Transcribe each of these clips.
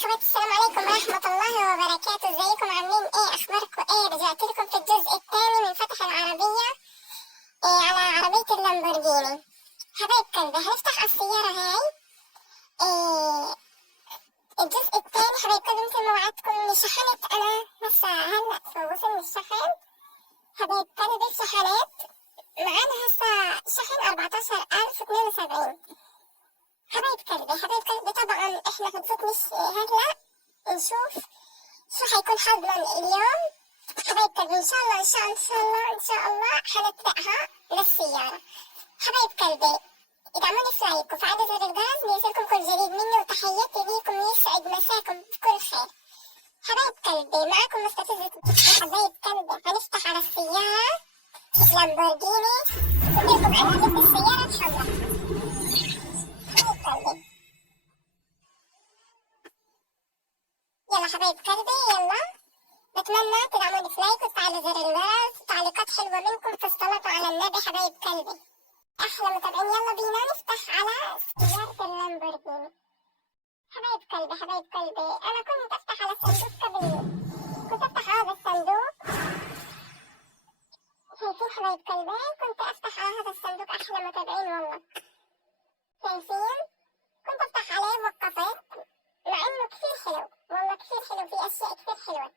اخواتي، السلام عليكم ورحمة الله وبركاته. ازيكم؟ عاملين ايه؟ اخباركم ايه؟ رجعت لكم في الجزء الثاني من فتح العربية على عربية اللامبورجيني. حبايب قلبي، هنفتح السيارة هاي. إيه الجزء الثاني حبايب قلبي، مثل ما وعدتكم اني شحنت انا هسا هلا وصلني الشحن. حبايب قلبي شحنت معانا هسا شحن 14072. حبايب قلبي طبعا احنا مش هلا نشوف شو حيكون حظنا اليوم. حبايب قلبي ان شاء الله حنتبعها للسيارة. حبايب قلبي ادعموني في لايك وفعلوا زر الجرس ليصلكم كل جديد مني، وتحياتي ليكم يسعد مساكم بكل خير. حبايب قلبي معاكم مستفزة. حبايب قلبي هنفتح على السيارة لامبورجيني. قلت لكم انا جبت السيارة الحمراء. حبايب قلبي يلا حبايب قلبي يلا، بتمنى تدعموني في لايك وتفعلوا زر الجرس وتعليقات حلوة منكم في الصلاة على النبي. حبايب قلبي أحلى متابعين، يلا بينا نفتح على سيارة اللامبورجيني. حبايب قلبي أنا كنت أفتح على الصندوق قبل، كنت أفتح هذا الصندوق. شايفين حبايب قلبي؟ كنت أفتح على هذا الصندوق. أحلى متابعين والله، شايفين؟ كنت أفتح عليه وقفت، مع إنه كثير حلو والله، كثير حلو، فيه أشياء كثير حلوة.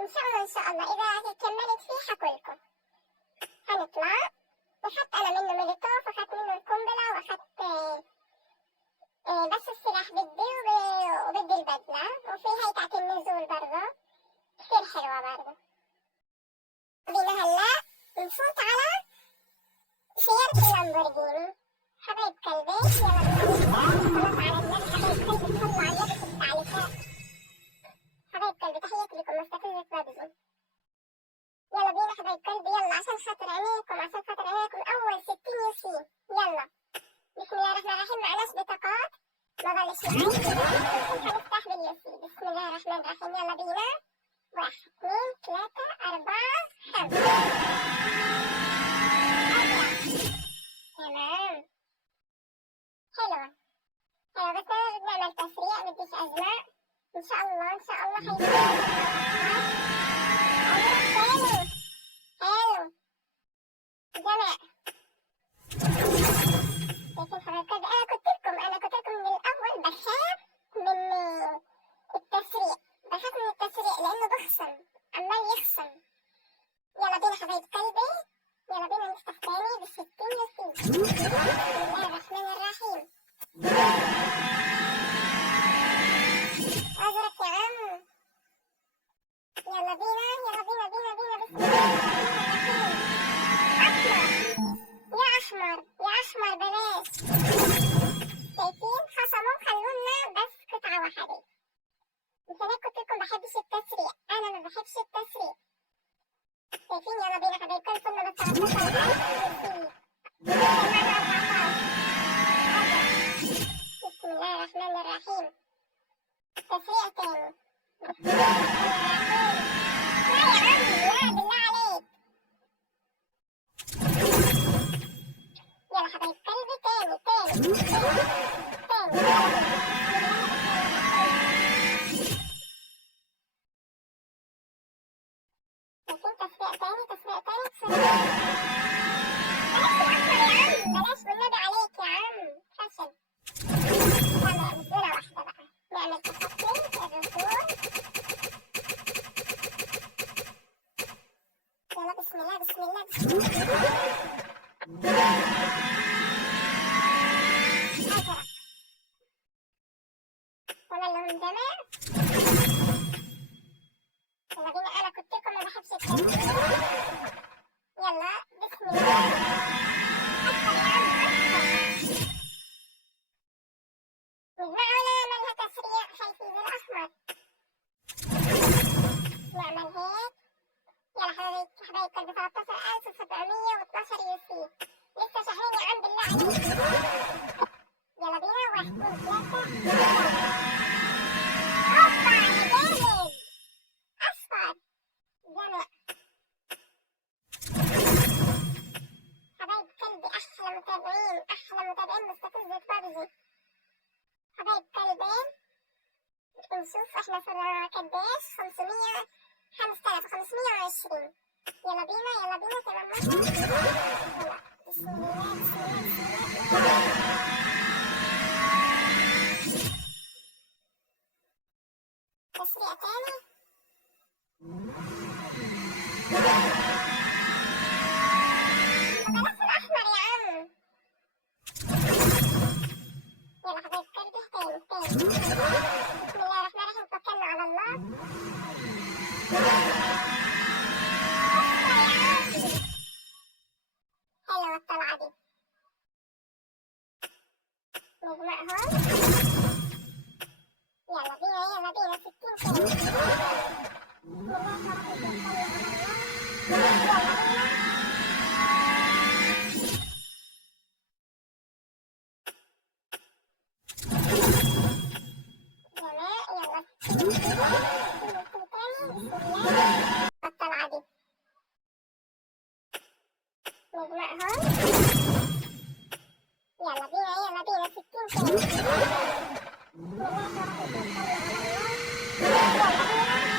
إن شاء الله إذا كملت فيه حقولكم. هنطلع. أخدت أنا منه مولوتوف، وأخدت منه القنبلة، وأخدت بس السلاح بدي وبدي البدلة، وفي هاي تاعت النزول برضه كثير حلوة برضه. بينا هلا نفوت على سيارة اللامبورجيني. حبايب قلبي يلا بينا نبدأ. على النبي حبايب قلبي، صلوا على النبي في التعليقات. حبايب قلبي تحياتي لكم مستفزة بابجي. يلا بينا حبايب قلبي يلا، عشان خاطر عينيكم أول 60 ياسين. يلا بسم الله الرحمن الرحيم. معناش بطاقات، ما ظلش معي، هنفتح بالياسين. بسم الله الرحمن الرحيم. يلا بينا 1 2 3 4 5. تمام حلوة بس أنا بدي أعمل تسريع، بديش أجمع. إن شاء الله حيكون حلو جمع. لكن حبايب قلبي أنا قلت لكم من الأول بخاف من التسريع، لأنه بخصم، عمال يخصم. يلا بينا حبايب قلبي، يلا بينا نفتح تاني ب60 ياسين. بسم الله الرحمن الرحيم. أزرق يا عم. يلا بينا بسم الله الرحمن الرحيم. يا أحمر بلاش. شايفين؟ خصموا خلونا بس قطعة واحدة. بس أنا قلت لكم بحبش التسريع، أنا ما بحبش التسريع. شايفين؟ يلا بينا حبايب قلبي، صرنا بس 13,000. بسم الله الرحمن الرحيم. تسريع تاني. بسم الله الرحمن الرحيم. لا يا عمي، لا بالله عليك. يلا حبايب قلبي تاني. شايفين؟ تسريع تاني. بلاش والنبي عليك يا عم، فشل. يلا نزولة واحدة بقى، نعمل تخطي الرسول. يلا بسم الله. أزرق ولا لهم جمع. يلا بينا، أنا كنت لكم ما بحبش التسريع. يلا بسم الله. أصفر يا عم، مش معقولة مالها تسريع. شايفين الأحمر؟ نعمل هيك. يلا حبايب قلبي 13,712 ياسين. لسه شهرين يا عم بالله عليك. يلا بينا 1 2 3. اوبا يا جامد، اصفر جمع. حبايب قلبي احلى متابعين مستفزة بابجي. حبايب قلبي نشوف احنا صرنا قديش. 500 5520. يلا بينا يلا بينا كمان مرة. يلا بسم الله بسم الله بسم الله. تسريع تاني. بلاش الأحمر يا عم. يلا حبيب قلبي تاني تاني. بسم الله الرحمن الرحيم توكلنا على الله. حلوة الطلعة دي. نجمعهم. يلا بينا يلا بينا 60 تاني. بسم الله الرحمن الرحيم توكلنا على الله. يلا بينا. الطلعة دي نجمعهم. يلا بينا 60 تاني. بسم الله الرحمن الرحيم يلا بينا.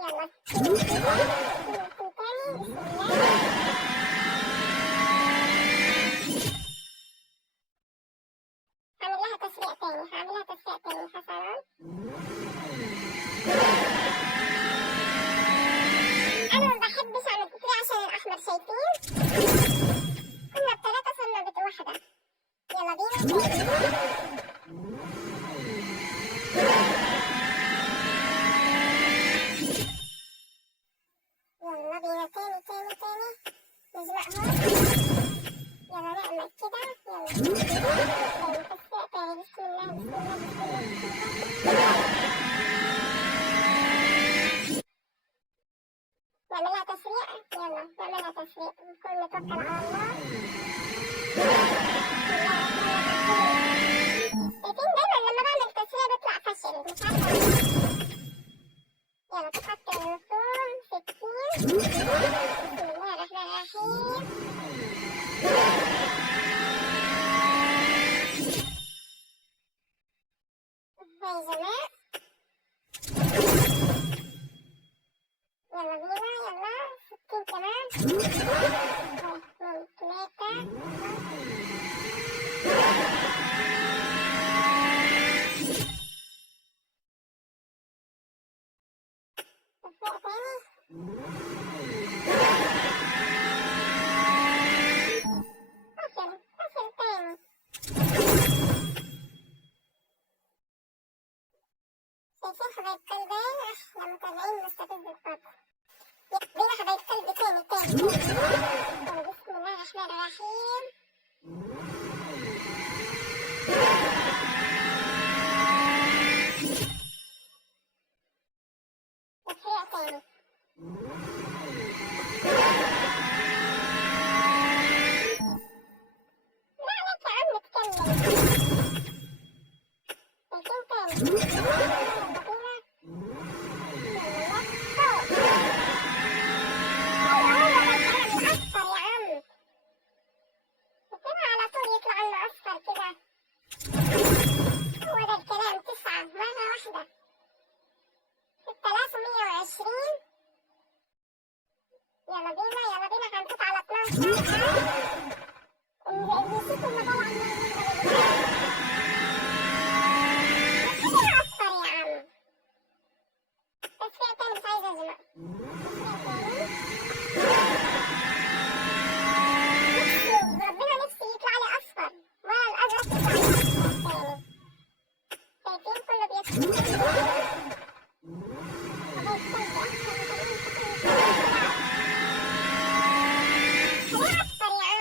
يلا 60 تاني. بسم الله. هعملها تسريع تاني حسنا. انا ما بحبش اعمل تسريع عشان الاحمر شايفين. كنا ب3 صرنا ب1. يلا بينا تاني. يلا بينا تاني. نجمعهم. يلا نعمل كده. يلا تسريع تاني. بسم الله بسم الله بسم الله بسم الله. نعملها تسريع. يلا نعملها تسريع. نكون نتوكل على الله. شايفين دايما لما بعمل تسريع بيطلع فشل مش عارفة ليه. يلا تحط الرسوم 60. بسم الله الرحمن الرحيم. هاي جماعة. يلا بينا يلا 60 كمان. هاي 3. تسريع تاني. فصل تاني. شايفين حبايب قلبي احنا متابعين مستفز الطاقة. يلا بينا حبايب قلبي تاني. بسم الله الرحمن الرحيم. تسريع تاني. لا عليك يا عم اتكلم. شايفين تاني. يلا بينا. يلا لفوا. هو ده الكلام الأصفر يا عم. كده على طول يطلع لنا أصفر كده. هو ده الكلام. 9 مرة واحدة. 6120. يلا بينا هنفوت على 12. نسيت المجال عمال كده أصفر يا عم. تسريع تاني مش عايزة أزنق. ربنا نفسي يطلع لي أصفر ولا الأزرق يطلع لي أصفر تاني. شايفين كله بيصفر. خليه أصفر يا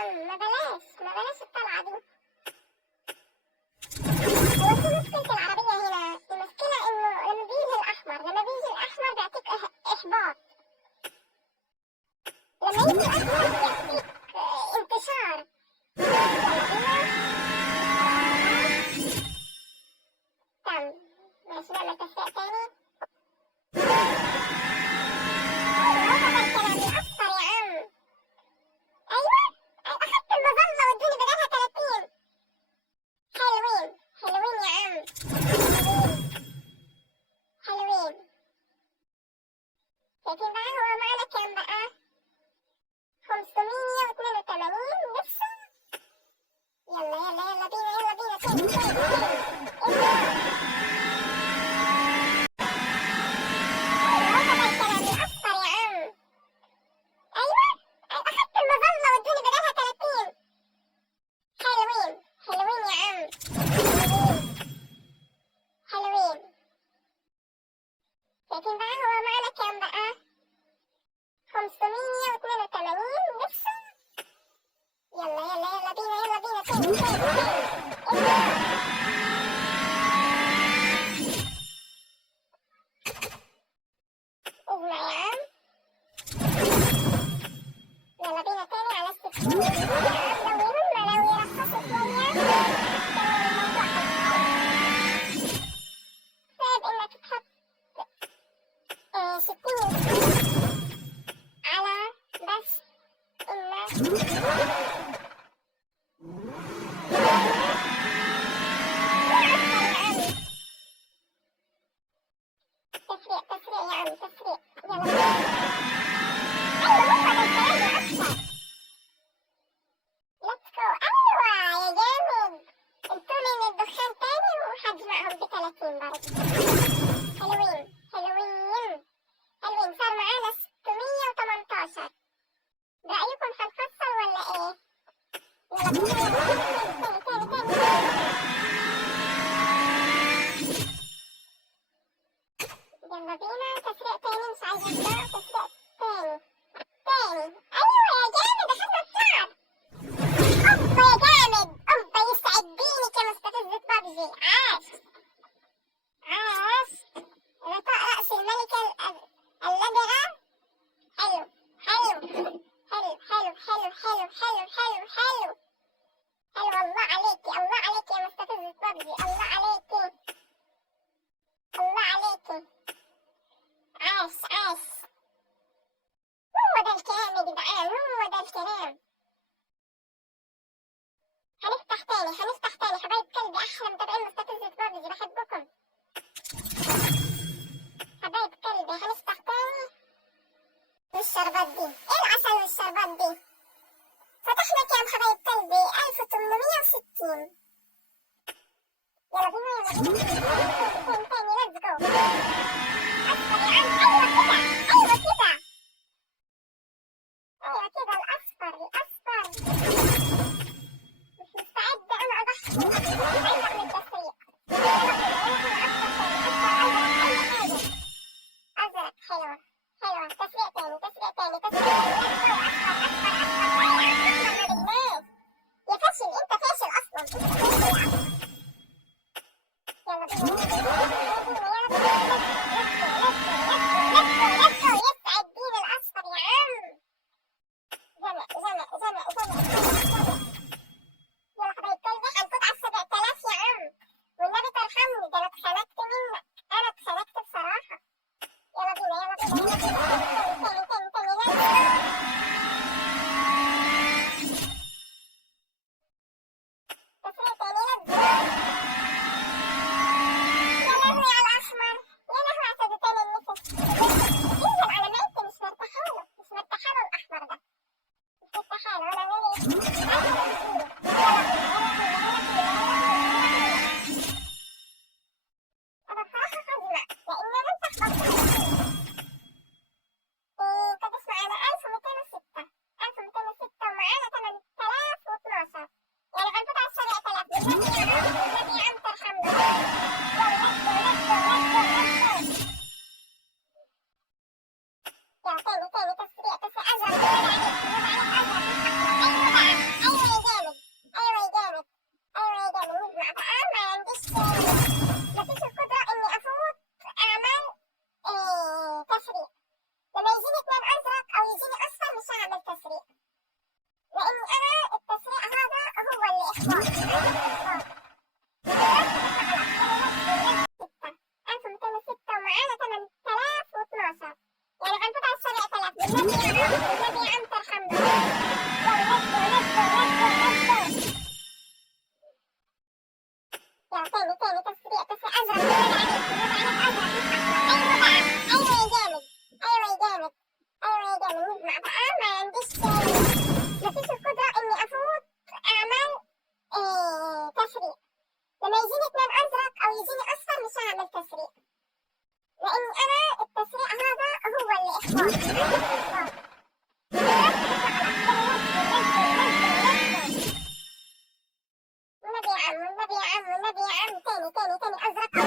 يلا بينا تاني على السكين. لو يرخصوا شوية كان الموضوع حلو. طيب انك تحط سكين على بس انك تسريع يا عم تسريع. يلا بينا. ايوه هو ده الكلام يا اصفر. ليتس جو. ايوه يا جامد. انتوا من الدخان تاني وهجمعهم ب30 برضه. حلوين حلوين حلوين. صار معانا 618. رأيكم هنحصل ولا ايه؟ يلا بينا تاني. يلا بينا تسريع تاني. مش عايزة ابدأ تسريع تاني. ايوه يا جامد اخدنا الصعب. اوبا يا جامد. اوبا يسعد دينك يا مستفزة بابجي. عاش عاش. غطاء رأس الملكة اللدغة. حلو حلو حلو حلو حلو حلو حلو حلو حلو حلو. الله عليكي الله عليكي يا مستفزة بابجي. الله عليكي الله عليكي. عاش عاش. هو ده الكلام يا جدعان. هو ده الكلام. هنفتح تاني حبايب قلبي. احلى متابعين مستفزة بابجي. بحبكم حبايب قلبي. هنفتح تاني. والشربات دي ايه العسل والشربات دي؟ فتحنا كام حبايب قلبي؟ 1860. يلا بينا تاني. ليتس جو. اصفر يا عم. ايوه كده الاصفر. مش مستعدة انا اضحي. عايزة اعمل تسريع. ازرق. حلوة تسريع تاني. يا فاشل انت فاشل اصلا. يلا بينا. يسعد دين الاصفر يا عم. زنق. يلا حبايب قلبي هنفوت على 7000 يا عم. والنبي ترحمني. ده انا اتخنقت منك. انا اتخنقت بصراحة. يلا بينا تاني. تسريع تاني. يا لهوي على الأحمر. يا لهوي على سدتين النفس. انزل على ميتي. مش مرتاحاله الأحمر ده. مش مرتاحاله. أنا مالي. أنا بصراحة خزنة لأن أنا انتخبت. قد اسمع أنا 1206 ومعانا 8012. يعني هنفوت على 7000. بالنبي يا عم ترحمنا. تاني تسريع أزرق. أيوة يا جامد. نسمع بقى. مفيش القدرة إني أفوت أعمل تسريع. لما يجيني 2 أزرق أو يجيني أصفر مش هعمل تسريع. لأني أنا التسريع هذا هو اللي إحباط. 1206 ومعانا 8012. يعني هنفوت على 7000. بالنبي يا عم ترحمنا. يلا تاني تسريع أزرق. أيوة يا جامد. نسمع بقى. ما عنديش مفيش القدرة إني أفوت أعمل تسريع. لما يجيني 2 أزرق أو يجيني أصفر مش هعمل تسريع. لأني أنا التسريع هذا هو اللي إحباط. النبي يا عم تاني أزرق أو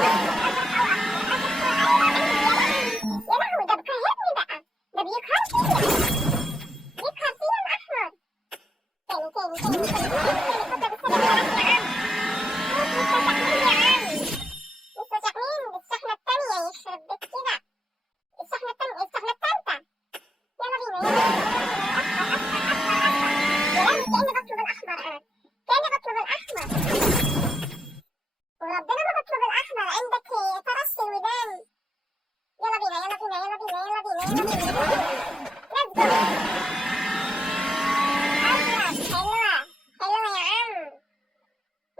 يا لهوي. ده بيقهرني بقى. ده بيقهر فيا الأحمر. تاني كأني بطلب الأحمر أنا، كأني بطلب الأحمر، وربنا ما بطلب الأحمر. عندك ترص الودان. يلا بينا يلا بينا يلا بينا يلا بينا يلا بينا يلا بينا. ليتس جو. أزرق. حلوة حلوة يا عم.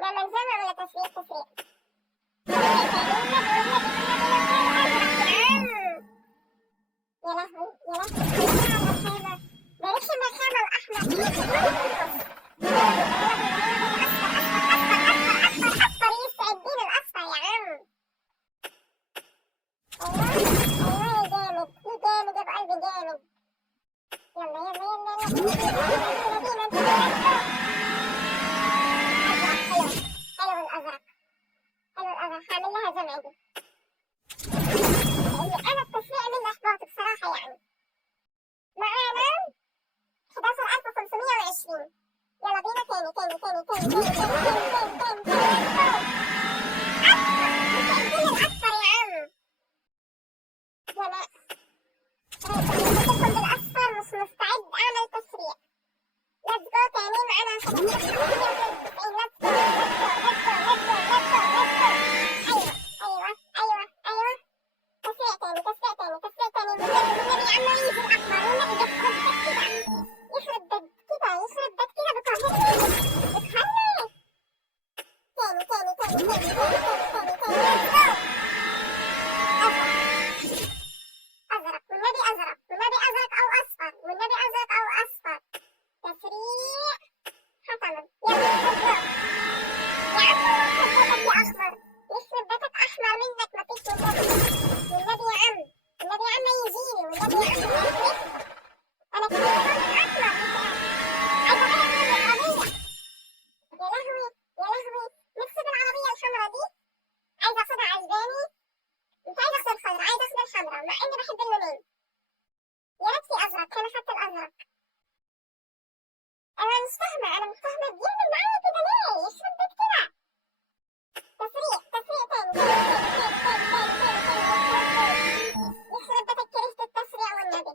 نعمل زمن ولا تسريع؟ تسريع. يا لهوي يا لهوي. ده رخم الخامة الأحمر. أصفر يستعدين الأصفر يا عم. أيوة أيوة يا جامد، يا جامد يا بقلبي جامد. يلا يلا يلا يلا بينا. حلو الأزرق، حلو الأزرق. هعمل لها جمع دي، لأني أنا التسريع من الإحباط بصراحة يعني. معانا 11520. يلا بينا تاني تاني تاني تاني تاني تاني تاني تاني تاني تاني. الأصفر يا عم. يلا بالأصفر مش مستعد أعمل تسريع. ليتس جو تاني. معانا 195. ليتس جو ليتس جو ليتس جو ليتس جو ليتس جو. أيوة أيوة أيوة. تسريع تاني تسريع تاني تسريع تاني. والنبي يا عم يجي الأحمر. والنبي يخرب بيت كده، يخرب بيت كده بقهرني بقهرني. تاني تاني تاني تاني تاني تاني تاني تاني. أزرق والنبي أزرق والنبي أزرق أو أصفر والنبي أزرق أو أصفر. تسريع حسنا. يلا أزرق يا عم. يخرب بيتك يا أحمر، يخرب بيتك أحمر منك مفيش. والنبي يا عم والنبي يا عم يجيني والنبي يا عم. أنا كنت بقول أحمر. عايزة أغير العربية. يا لهوي يا لهوي. نكسب العربية الحمراء دي. عايزة أخدها عجباني. مش عايزة أخد الخضرا، عايزة أخد الحمراء مع إني بحب اللونين. يا ريت في أزرق، كان أخدت الأزرق. أنا مش فاهمة بيعمل معايا كده ليه؟ يخرب بيت كده. تسريع تسريع تاني تاني تاني تاني تاني تاني تاني. يخرب بيتك كرهت التسريع والنبي.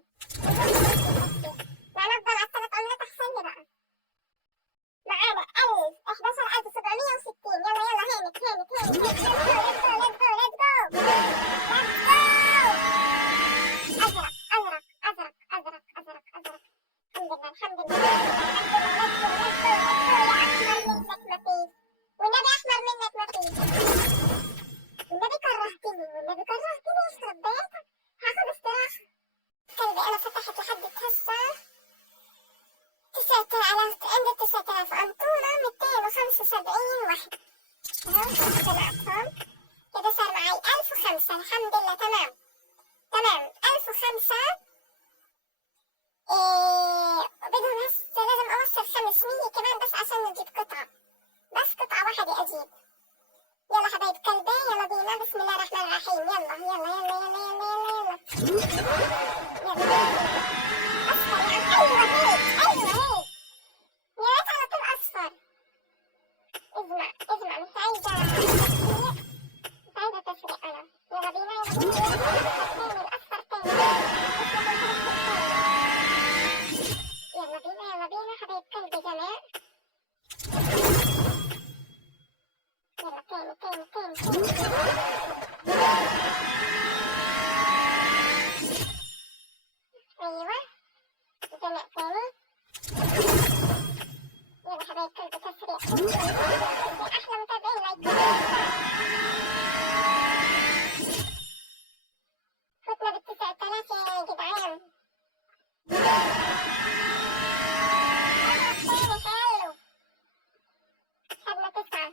يعني أفضل على الثلاث عملات أحسن لي بقى. معانا 11760. يلا يلا هانت هانت هانت هانت. ليتس جو ليتس جو ليتس جو ليتس جو. أزرق أزرق أزرق أزرق أزرق أزرق. الحمد لله الحمد لله. ليتس جو ليتس جو ليتس جو. يا أحمر منك مفيش، والنبي أحمر منك مفيش. والنبي كرهتني والنبي كرهتني. يخرب بيتك. هاخد استراحة. قلبي أنا فتحت لحد هسه 9000. عندي 9000 أنطورة 275 واحدة. جمعتهم كده صار معي 1005. الحمد لله تمام تمام. 1005. بدهم هسه لازم أوصل 500 كمان بس عشان نجيب قطعة، بس قطعة واحدة أجيب. يلا حبايب قلبي يلا بينا. بسم الله الرحمن الرحيم. يلا يلا يلا يلا يلا يلا يلا يلا. أصفر يا عم. أيوة هيك أيوة هيك. يا ريت على طول أصفر. اسمع اسمع. مش عايزة تسريع، مش عايزة تسريع أنا. يلا بينا يلا بينا يلا بينا. الأصفر تاني يلا بينا يلا بينا حبايب قلبي جماعة. يلا تاني تاني تاني تاني. أيوة جماعة تاني. يلا حبايب قلبي تسريع. أحلى متابعين لايكات. فتنا بال9000 يا جدعان. حلو خدنا 9.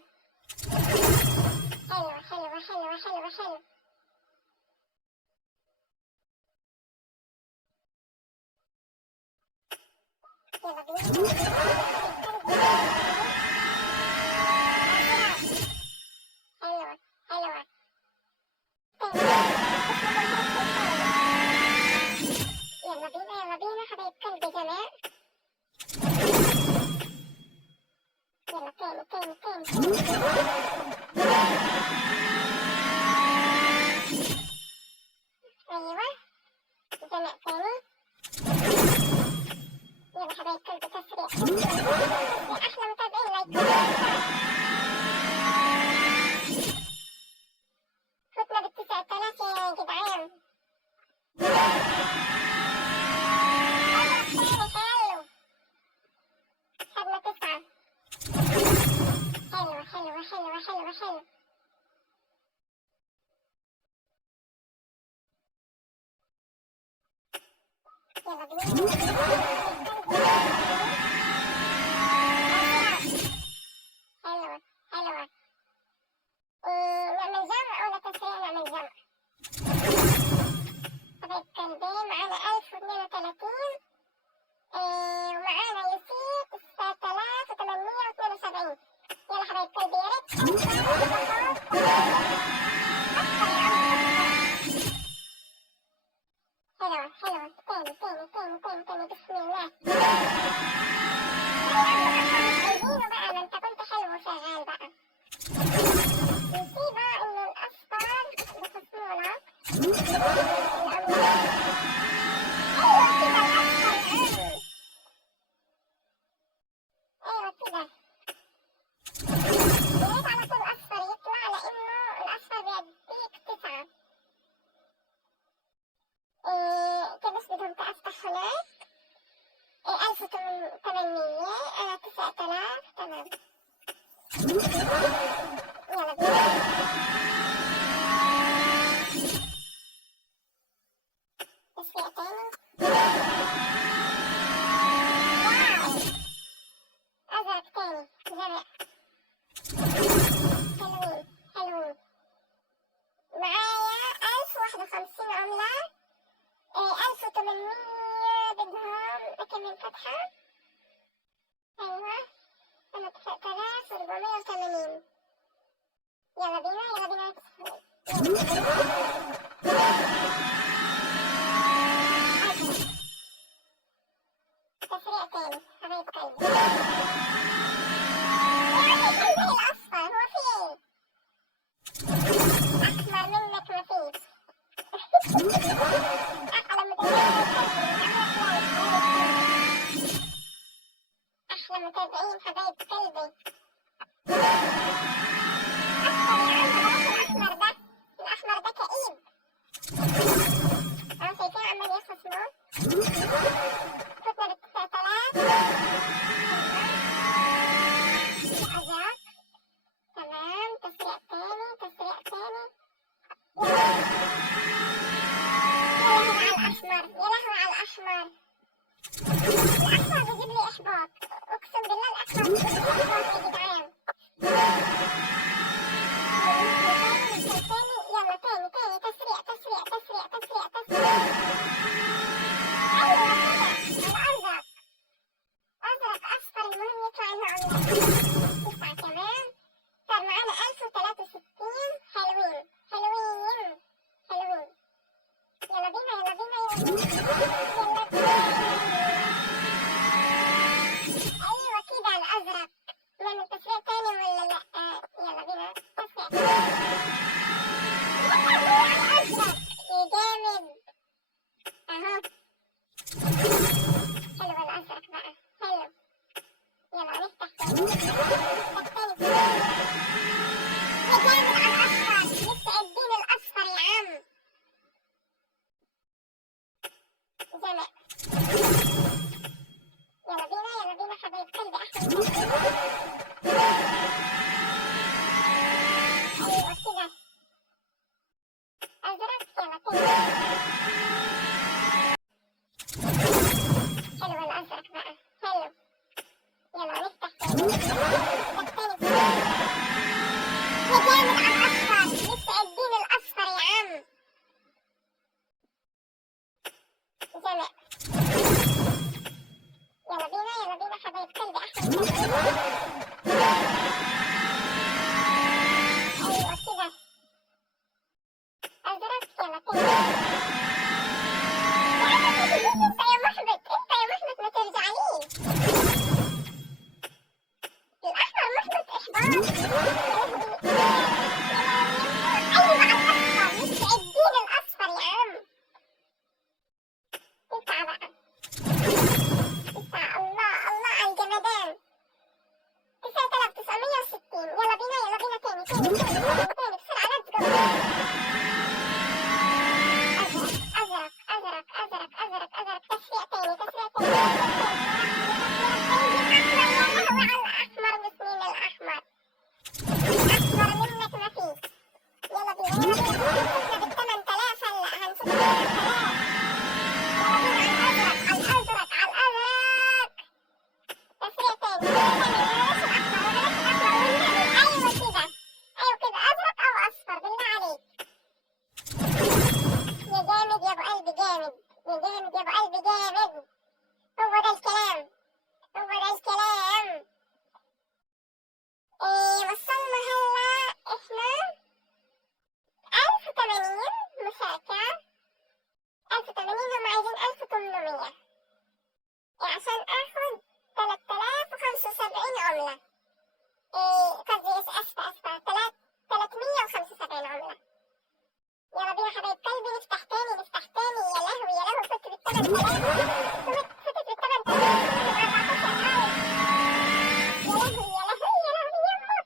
حلوة حلوة حلوة حلوة حلوة. يلا بينا. حلوة حلوة. يلا بينا يلا بينا حبايب قلبي جماعة. يلا تاني تاني تاني تاني. أيوة جماعة تاني. يلا حبايب قلبي تسريع. احلى متابعين لايك فتنا بال9000 يا جدعان. حلو خدنا 9. حلوة حلوة حلوة حلوة حلوة. يلا بينا. حلوة حلوة. نعمل جمع ولا تسريع؟ نعمل جمع. حبايب قلبي معانا 1032 ومعانا يزيد 3872. يلا حبايب قلبي يا ريت حلوة حلوة. تاني بسم الله. عايزينه بقى، ما انت كنت حلو وشغال بقى. نسيبها انه الاصفر بخصمونا. ايوه كده. يا ريت على طول الاصفر يطلع، لانه الاصفر بيديك 9. كده بس بدهم افتح هناك 1800. انا 9000. تمام. يلا بينا. تسويق تاني. واو ازرق تاني زرق. حلوين حلوين. معايا 1051 عملة. 1800 بدهم أكمل فتحة. أيوة أنا 9480. يلا بينا تسريع تاني حبايب قلبي. زي الأصفر هو فين؟ أحمر منك مفيش. أحلى متابعين حبايب قلبي. أحمر يا عم، الأحمر ده كئيب. أهو شايفين عمال يخلص نار. فتنا بال9000. أزرق. تمام. تسريع تاني. يا لهوي على الأحمر. الأحمر بيجيب لي إحباط. أقسم بالله الأحمر بيجيب لي إحباط يا جدعان. يلا تاني تسريع. أيوة كده. أزرق أصفر، المهم يطلع لنا عملة 9 كمان. صار معانا 1063. حلوين. يلا بينا. أيوة كده الأزرق. نعمل تسريع تاني ولا لأ؟ يلا بينا تسريع. الأزرق يا جامد. أهو حلو الأزرق بقى. حلو. يلا نفتح تاني. يا جامد على الأصفر. لسه اديني الأصفر يا عم. جمع. يلا بينا حبايب قلبي. أيوة كده. أزرق. يلا تاني. حلو الأزرق بقى. حلو. يلا نفتح تاني. يا جامد على الأصفر. لسه اديني الأصفر يا عم. جمع. يلا بينا حبايب قلبي. أيوة كده. أزرق. يلا تاني. انت يا محبط ما ترجعليش. الأحمر محبط إحباط. أيوة على الأصفر. لسه اديني الأصفر يا عم. تسعة بقى. الله على الجمدان. 9960. يلا بينا يلا بينا، تاني تاني تاني تاني تاني بسرعة، ليتس جو. أزرق أزرق أزرق أزرق أزرق، تسريع تاني تسريع تاني. يا لهوي على الأحمر، وسنين الأحمر، أحمر منك ما فيش. يلا بينا يلا بينا، فزنا بال8000 هلا، هنفوز بال8000. يلا بينا على الأزرق على الأزرق، تسريع تاني بلاش الأحمر بلاش الأحمر والنبي. أيوة كده أيوة كده، أزرق أو أصفر بالله عليك. يا جامد يا أبو قلبي، جامد يا جامد يا أبو قلبي، جامد. هو ده الكلام، هو ده الكلام. وصلنا هلا احنا 1080 مشاركة، 1080 هم عايزين 1800 عشان اخد 3075 عملة. قصدي اسفة 375 عملة. يلا بينا حبايب قلبي، نفتح تاني نفتح تاني. يا لهوي يا لهوي، فت بال8000، فتت بال8000 14,000. يا لهوي يا لهوي يا لهوي يما.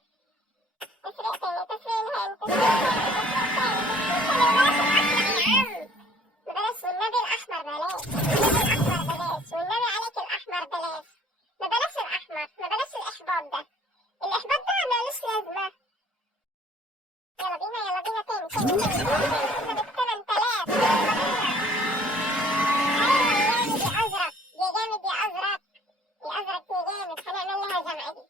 تسريع تاني تسريع الهام، تسريع تاني تسريع تاني تسريع تاني. بلاش والنبي الأحمر، بلاش والنبي الأحمر بلاش، والنبي عليك الأحمر بلاش. ما بلاش الأحمر، ما بلاش الإحباط ده، الإحباط ده مالوش لازمة. يلا بينا يلا بينا، تاني تاني تاني تاني، فزنا بال8000. يلا بينا. أيوة يا جامد يا أزرق، يا جامد يا أزرق، يا أزرق يا جامد. هنعمل لها جمع دي.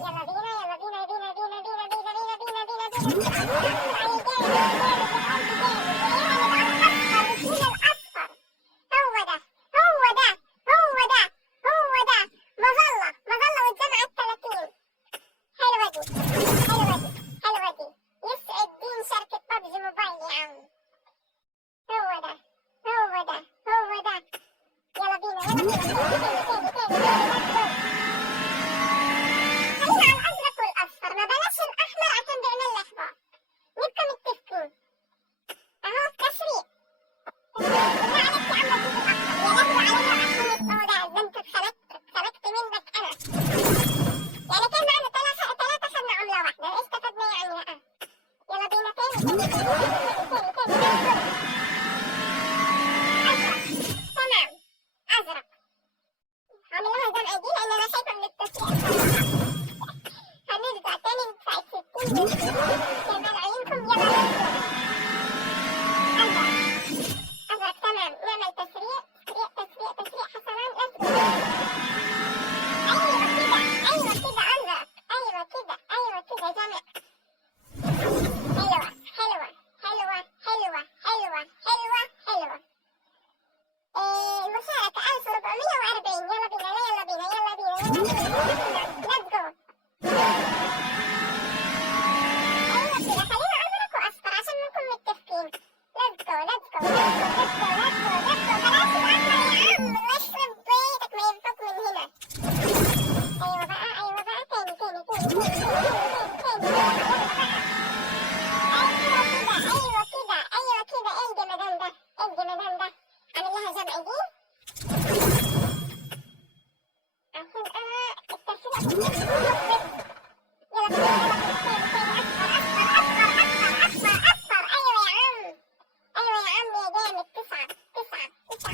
يلا بينا يلا بينا بينا بينا بينا بينا بينا بينا بينا بينا بسرعة بسرعة بسرعة. يا جامد يا جامد يا قلبي، جامد. جامد على الأصفر، وسنين الأصفر. هو ده هو ده هو ده هو ده. مظلة مظلة والجمعة ال30. حلوة دي حلوة دي حلوة دي. يسعد دين شركة ببجي موبايل يا عم. هو ده هو ده هو ده. يلا بينا يلا بينا، تاني تاني تاني تاني تاني. خلينا على الأزرق والأصفر، ما بلاش الأحمر عشان بيعمل لي إحباط. نبقى متفقين. أهو تسريع تسريع، بالله عليك يا عم تجيب الأحمر. يا لهوي عليها عشان السوداء، ده أنت اتخلقت منك أنا. يعني كان معنا ثلاثة خدنا عملة واحدة، إيش استفدنا يعني بقى؟ يلا بينا تاني تاني تاني تاني تاني تاني. أزرق تمام، أزرق. هعمل لها جمع دي لأن أنا شايفة من التسريع بصراحة. هنرجع تاني ندفع 60 جمال عيونكم. يلا نرجع. أزرق أزرق تمام، نعمل تسريع تسريع تسريع تسريع حسنان. أيوة كده أزرق، أيوة كده أيوة كده جمع. حلوة حلوة حلوة حلوة حلوة حلوة حلوة. المشاركة 1440. يلا بينا يلا بينا يلا بينا يلا بينا، ليتس جو. أيوة كده، خلينا أزرق وأصفر عشان نكون متفقين. ليتس جو ليتس جو ليتس جو ليتس جو ليتس جو ليتس جو. بلاش الأحمر يا عم، الله يخرب بيتك ما ينفك من هنا. أيوة بقى أيوة بقى، تاني تاني تاني تاني تاني تاني تاني. يلا بقى. أيوة كده أيوة كده. إيه الجمدان ده، إيه الجمدان ده. عامل لها جمع دي عشان أنا التسريع في النص مفرط. يلا بينا يلا بينا، تاني تاني. أصفر أصفر أصفر أصفر أصفر. أيوة يا عم أيوة يا عم يا جامد. 9 9 9.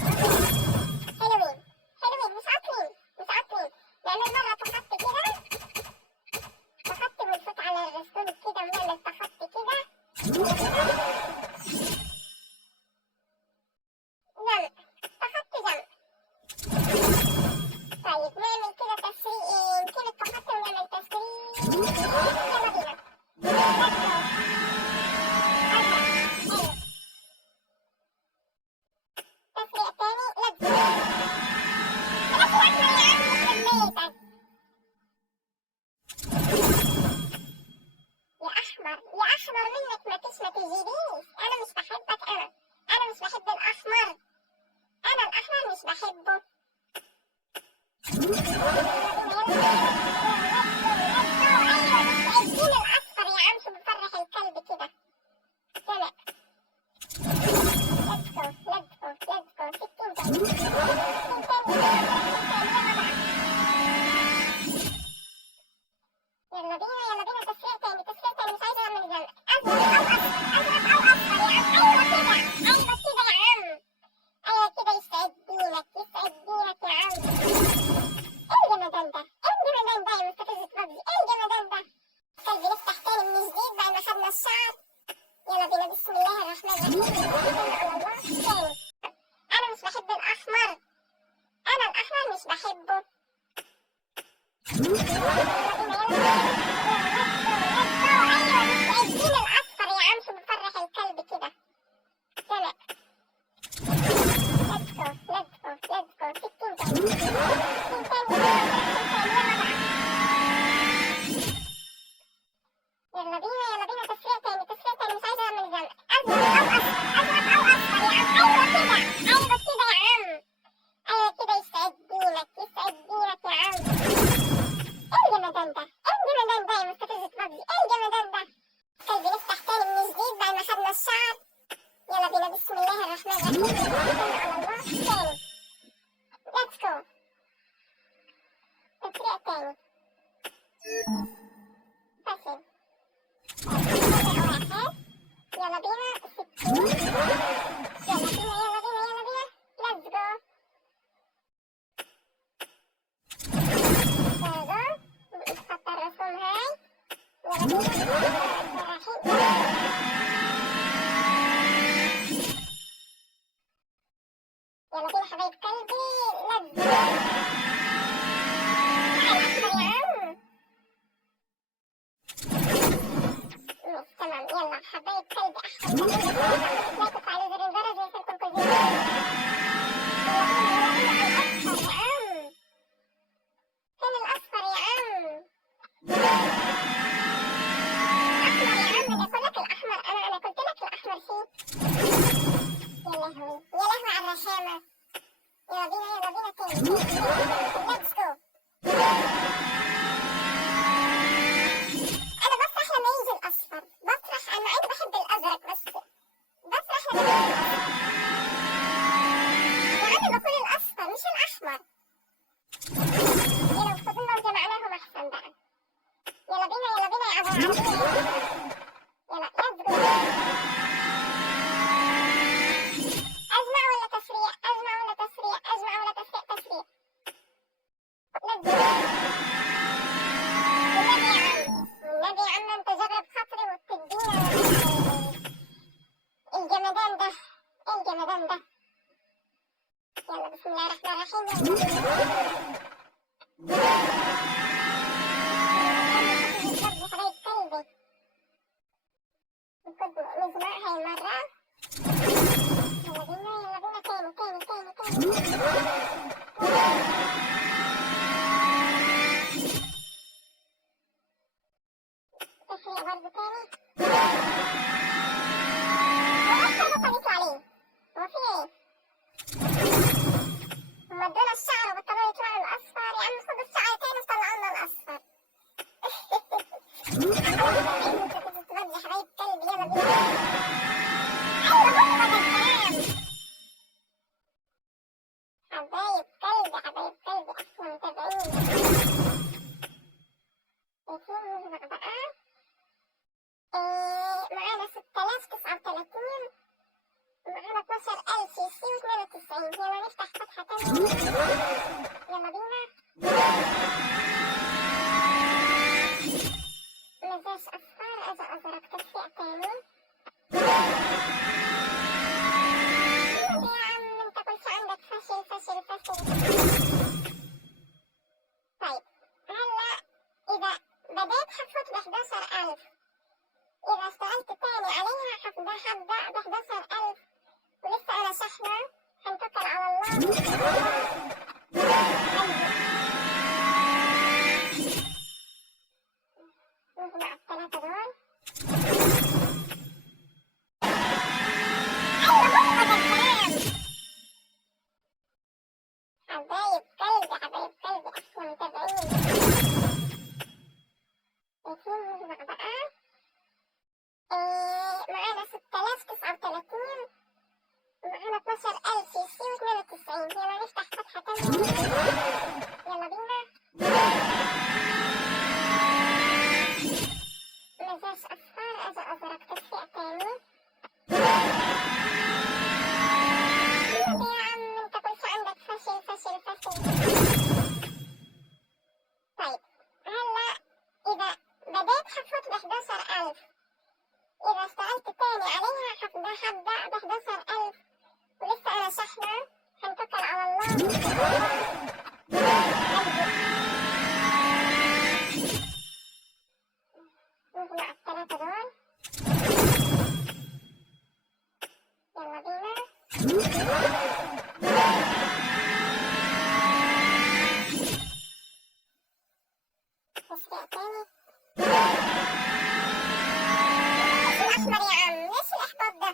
حلوين حلوين، مش عاطلين مش عاطلين. نعمل مرة تخطي كده، تخطي ونفوت على الرسول كده ونعمل تخطي كده. يلا بينا. جمع تخطي جمع. طيب نعمل كده تسريع، كده التخطي ونعمل تسريع. يلا بينا. ليتس جو. أزرق حلو، تسريع تاني. ليتس جو. بلاش الأحمر يا عم يخرب بيتك. يا أحمر يا أحمر منك ما تجيبيش. أنا مش بحبك، أنا مش بحب الأحمر، أنا الأحمر مش بحبه. الدين الأصفر يا عم، شو بفرح الكلب كده. سمع. ليتس جو ليتس جو ليتس جو. 60 تاني 60 تاني. يلا بقى الأصفر يا عم، شو بفرح الكلب كده. سنة. let's go let's go let's go 60 ثانية. 60 ثانية. يلا بينا يلا بينا، تسريع تاني تسريع تاني، مش عايزة أعمل زمن. أزرق أو أصفر، أزرق أو أصفر يا عم. أيوة كده أيوة كده يا عم، أيوة كده. يسعد دينك يسعد دينك يا عم. إيه الجمدان ده؟ إيه الجمدان ده يا مستفز بابجي؟ إيه الجمدان ده؟ كلبي نفتح تاني من جديد بعد ما خدنا الشعر. يلا بينا، بسم الله الرحمن الرحيم. يلا توكلنا على الله. تاني let's go. تسريع تاني. بس يلا بينا 60. يلا بينا يلا بينا يلا بينا let's go. اتخطى الرسوم هاي. يلا بينا بسم الله الرحمن الرحيم. يلا بينا حبايب قلبي let's go. الأحمر يا عم. تمام يلا حبايب قلبي، أحسن تمام. لايك وتفعلوا زر الجرس ليصلكم كل جديد. يلا بينا يلا بينا الأصفر يا عم. فين الأصفر يا عم؟ أحمر يا عم، أنا قلت لك الأحمر. أنا قلت لك الأحمر فيه. يا لهوي يا لهوي على الرخامة. يلا بينا تاني let's go. أنا بفرح لما يجي الأصفر، بفرح. أنا عادي بحب الأزرق بس بفرح لما يجي الأصفر. وأنا بقول الأصفر مش الأحمر. لو فضلنا وجمعناهم أحسن بقى. يلا بينا يا عبر عربية. يلا let's go. أجمع ولا تسريع؟ أجمع ولا تسريع؟ أجمع ولا تسريع؟ تسريع let's go. والنبي يا عم انت جرب خاطري وتدينا الجمدان ده. ايه الجمدان ده؟ يلا بسم الله الرحمن الرحيم. حبايب قلبي كنت نجمع هاي مرة. يلا بينا تاني تسريع برضه تاني. هو أصفر بطل يطلع ليه؟ هو في ايه؟ هما ادونا الشعر وبطلوا يطلعوا الأصفر. يا عم خدوا الشعرتين وطلعوا لنا الأصفر. تتبدي حبايب قلبي. يلا بينا. أيوة هو ده الكلام. حبايب قلبي أحسن متابعين. شايفين نجمع بقى. معانا 6039 ومعانا 12000 يسي و92. يلا نفتح فتحة تانية. يلا بينا. مزاج أصفر أجا أزرق. تسريع تاني. يا عم انت كل شي عندك فشل. طيب هلا إذا بديت حفوت ب11000، إذا اشتغلت تاني عليها هبدأ ب11000 ولسه أنا شحنة. هنتوكل على الله. نجمع الثلاثة دول. أيوة هو ده الكلام. حبايب قلبي أحسن متابعين. شايفين نجمع بقى. معانا 6039 ومعانا 12000 يسي و92. يلا نفتح فتحة تانية. يلا بينا. مزاج أصفر أجا أزرق. تسريع تاني. يا عم انت كل شي عندك فشل. طيب هلا إذا بديت حفوت ب11000، إذا اشتغلت تاني عليها هبدأ ب11000 ولسه أنا شحنة. هنتوكل على الله. تسريع تاني. الأحمر يا عم، ليش الإحباط ده؟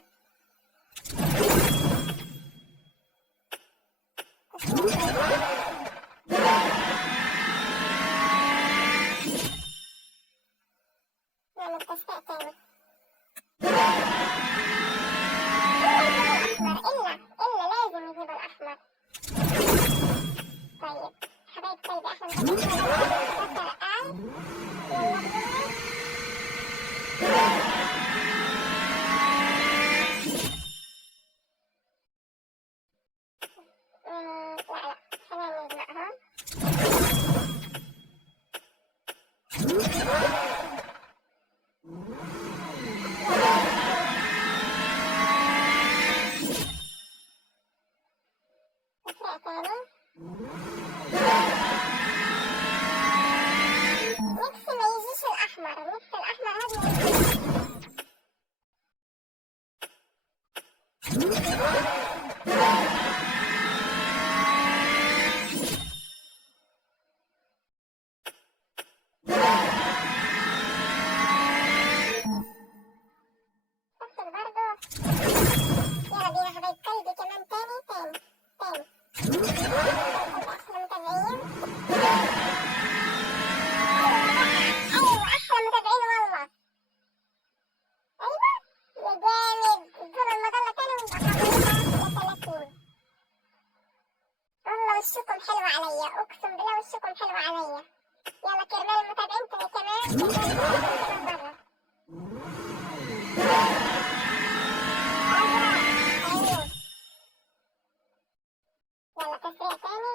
نعمل تسريع تاني. إلا لازم يجيب الأحمر. طيب حبايب قلبي احنا متفقين على يلا لا خلينا نجمعهم. تسريع تاني. نفسي ما يجيش الأحمر، نفسي الأحمر هذا ما يجيش. بطل برضه. يلا بينا حبايب قلبي كمان تاني. أحلى متابعين. أيوة أحلى متابعين والله. أيوة يا جامد. الدور المظلة تاني ونبقى 30. والله وشكم حلو عليا، أقسم بالله وشكم حلو عليا. يلا كرمال المتابعين تاني كمان برا. أيوة. يلا تسريع تاني.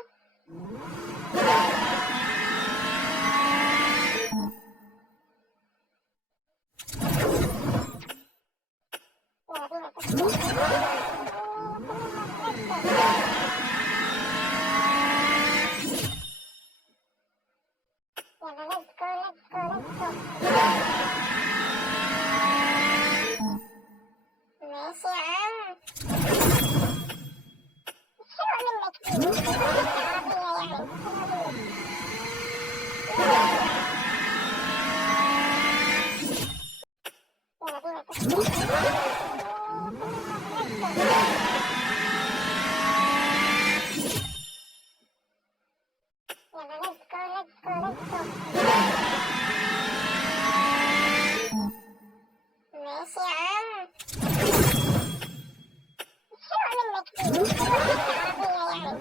يلا بينا تسريع. يلا let's go. ماشي يا عم. حلوة منك دي، عربية يعني. يلا بينا تسريع. يلا let's go. ماشي يا عم. حلوة منك دي، عربية يعني.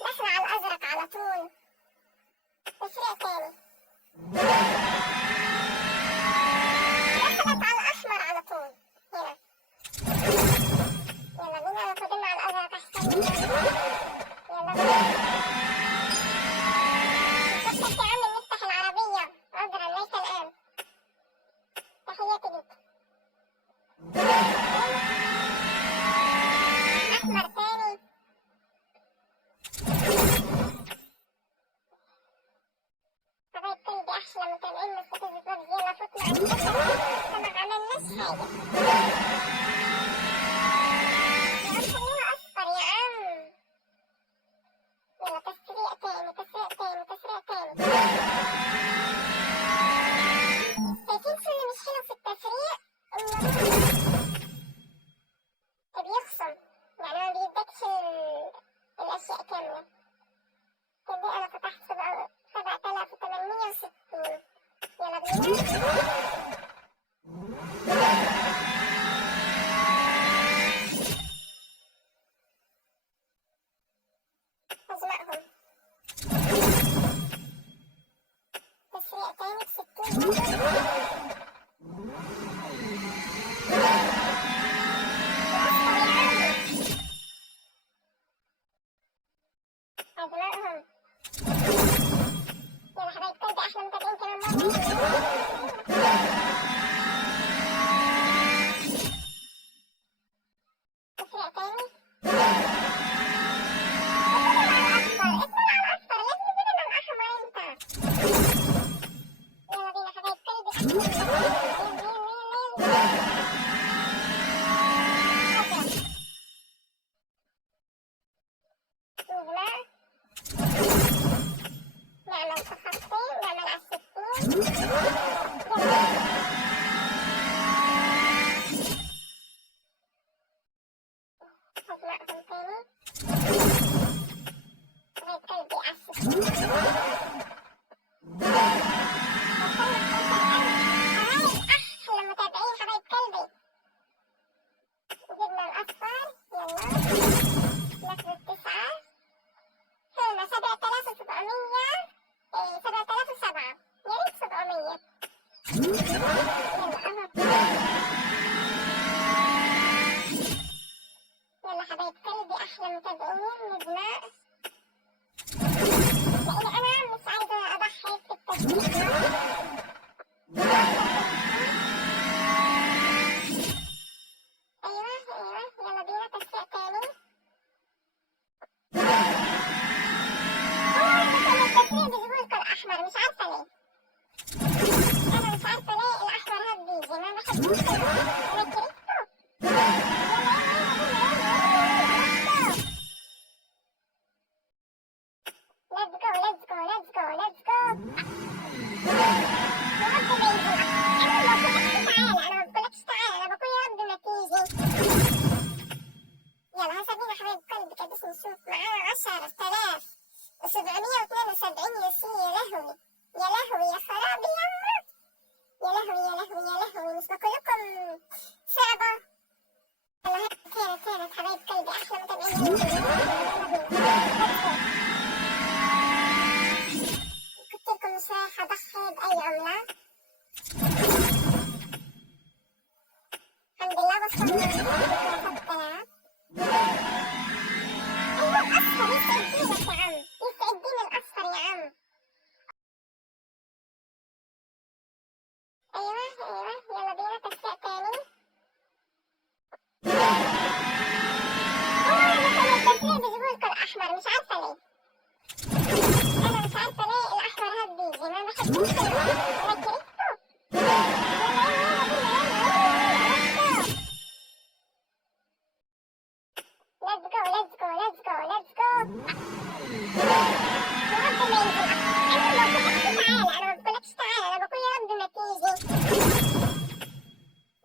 دخل على الأزرق على طول. تسريع تاني. دخلت على الأحمر على طول. هنا. يلا بينا فضلنا على الأزرق أحسن. يلا بينا. نفتح يا عم نفتح العربية. أجرا ليس الآن. تحياتي ليك. أحمر تاني. حبايب قلبي أحلى متابعين مستفز ببجي. يلا فوتنا عن الأسد. ما عملناش حاجة. يا عم خليها أصفر يا عم. يلا تسريع تاني. شايفين شو اللي مش حلو في التسريع؟ بيخصم، يعني ما بيدكش الأشياء كاملة. كده أنا فتحت 7860. يلا بينا. أجمعهم. تسريع تاني ب60. أجمعهم. يلا حبايب قلبي أحلى متابعين كمان مرة. تسريع تاني. اطلع على الأصفر. لازم تجيب لنا الأحمر أنت. يلا بينا حبايب قلبي أحلى متابعين. يلا حبايب قلبي احلى متابعين نجماء، لاني انا مش عايزه اضحي في التسجيل. ايوه يلا بينا تسريع تاني. هو التسريع بيجيبولكوا الاحمر، مش عارفه ليه، انا مش عارفه ليه الاحمر هاد بيجي، ما بحبوش انا كرهته. let's go يا رب ما بقولكش تعالى، انا بقول يا رب ما تيجي. يلا هسا بينا حبايب قلبي كدس نشوف معانا 10,772 ياسين. يا لهوي يا خرابي يما، يا لهوي مش بقولكم صعبة. يلا هات كانت حبايب قلبي احلى متابعين. قلت لكم مش رايحة اضحي بأي عملة. الحمد لله وصلنا للثلاث. ايوه الاصفر يسعد دينك يا عم، يسعد دين الاصفر يا عم. ايوه يلا بينا تسريع تاني. هو التسريع بيجيبولكوا الاحمر، مش عارفه ليه، انا مش عارفه ليه الاحمر هاد بيجي، ما بحبوش انا كرهته. let's go يا رب ما ينزل. انا ما بقولكش تعالى، انا بقول يا رب ما تيجي.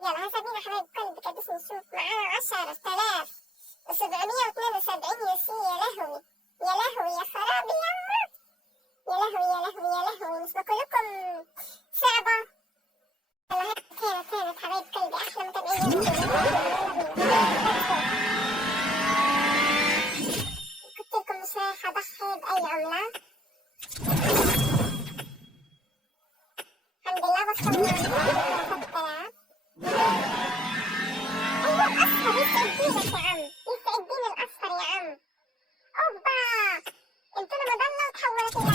يلا هسا بينا حبايب قلبي كدس نشوف معانا 10,772 ياسين. يا لهوي يا خرابي يما، يا لهوي مش بقولكم صعبة. يلا هات كانت حبايب قلبي احلى متابعين. قلت لكم مش رايحة اضحي بأي عملة. الحمد لله وصلنا للثلاث. ايوه الاصفر يسعد دينك يا عم، يسعد دين الاصفر يا عم. اوبا انتوا لما ضلوا تحولت الى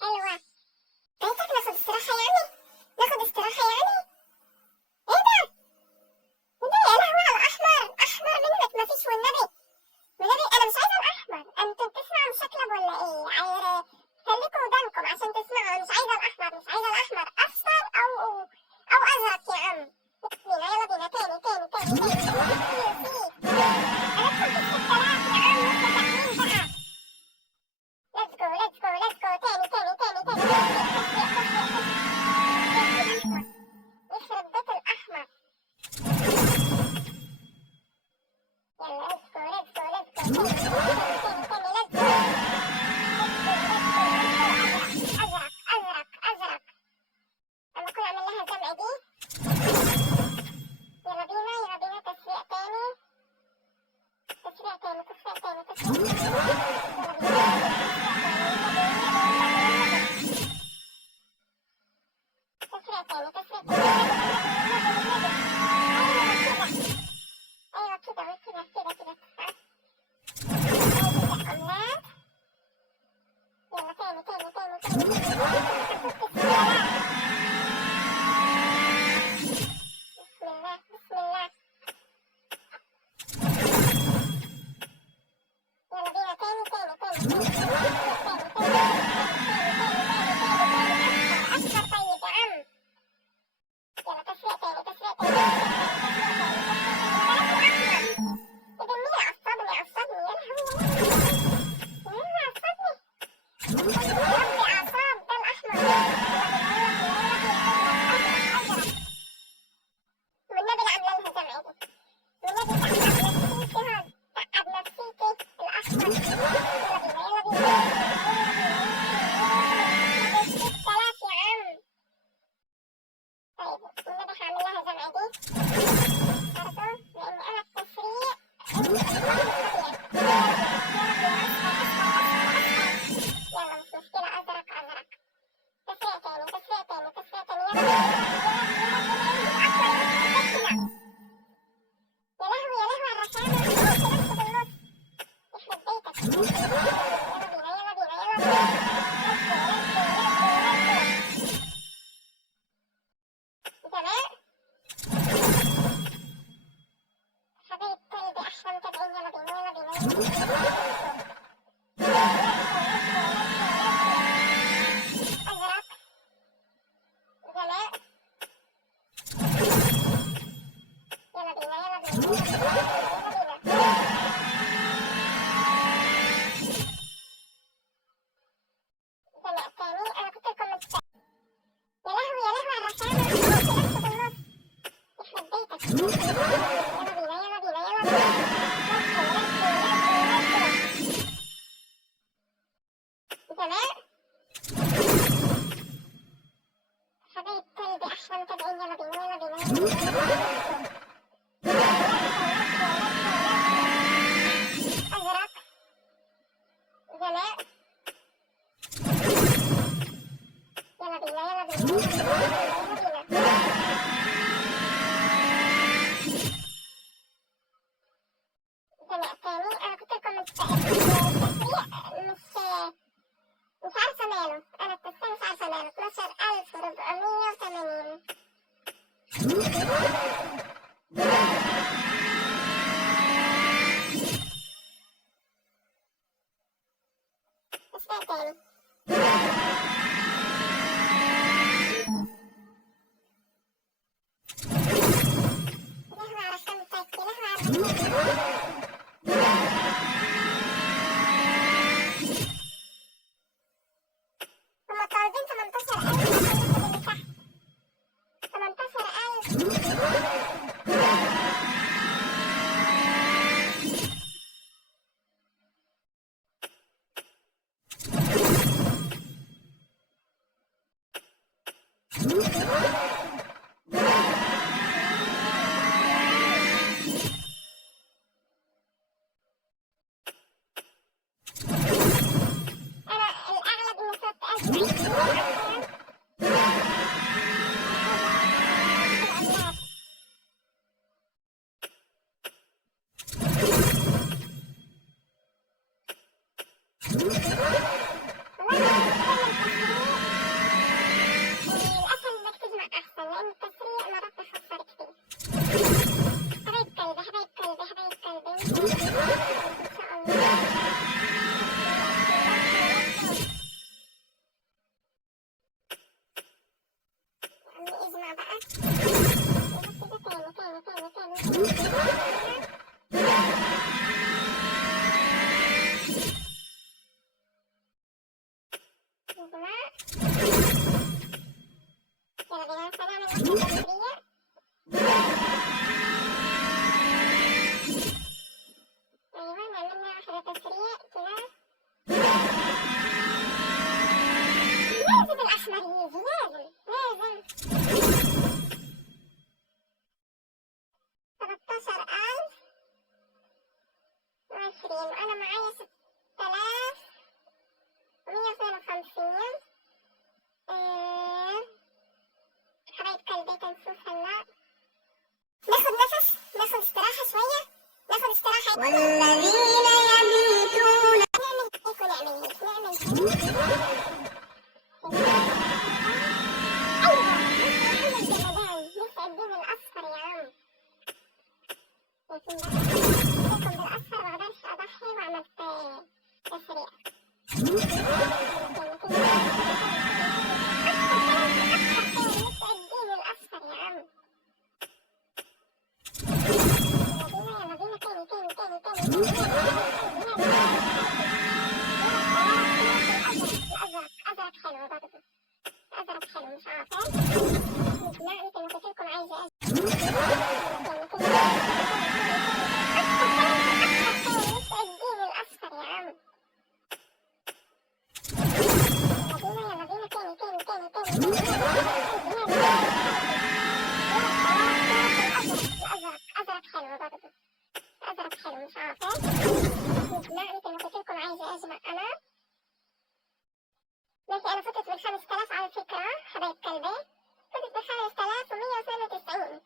حلوة. بيتك ناخد استراحة يعني؟ ايه ده يا لهوي على الاحمر، احمر منك مفيش والنبي. انا مش عايزة الاحمر، انتوا بتسمعوا مشكلة ولا ايه؟ خليكوا ودانكم عشان تسمعوا. مش عايزة الاحمر اصفر او ازرق يا عم. يلا بينا تاني. انا ادخل في الثلاث يا عم، مش بقى. let's go تاني. يخرب بيت الاحمر. يلا let's go تاني. ازرق لما اكون اعمل لها جمع دي. يلا بينا تسريع تاني. ايوه كده. يلا تاني. بسم الله. يلا بينا تاني. أصفر طيب يا عم. يلا تسريع تاني. إذا مين عصبني يا لهوي. مين عصبني؟ ربي أعصاب ده الأحمر. والنبي عاملة لها جمع دي. والنبي تعب نفسيتي الأحمر. يلا بينا. الثلاث يا عم. طيب والنبي هعمل لها جمع دي برضه، لأن أنا التسريع عندي يلا مش مشكلة. أزرق تسريع تاني. والذين يبيتون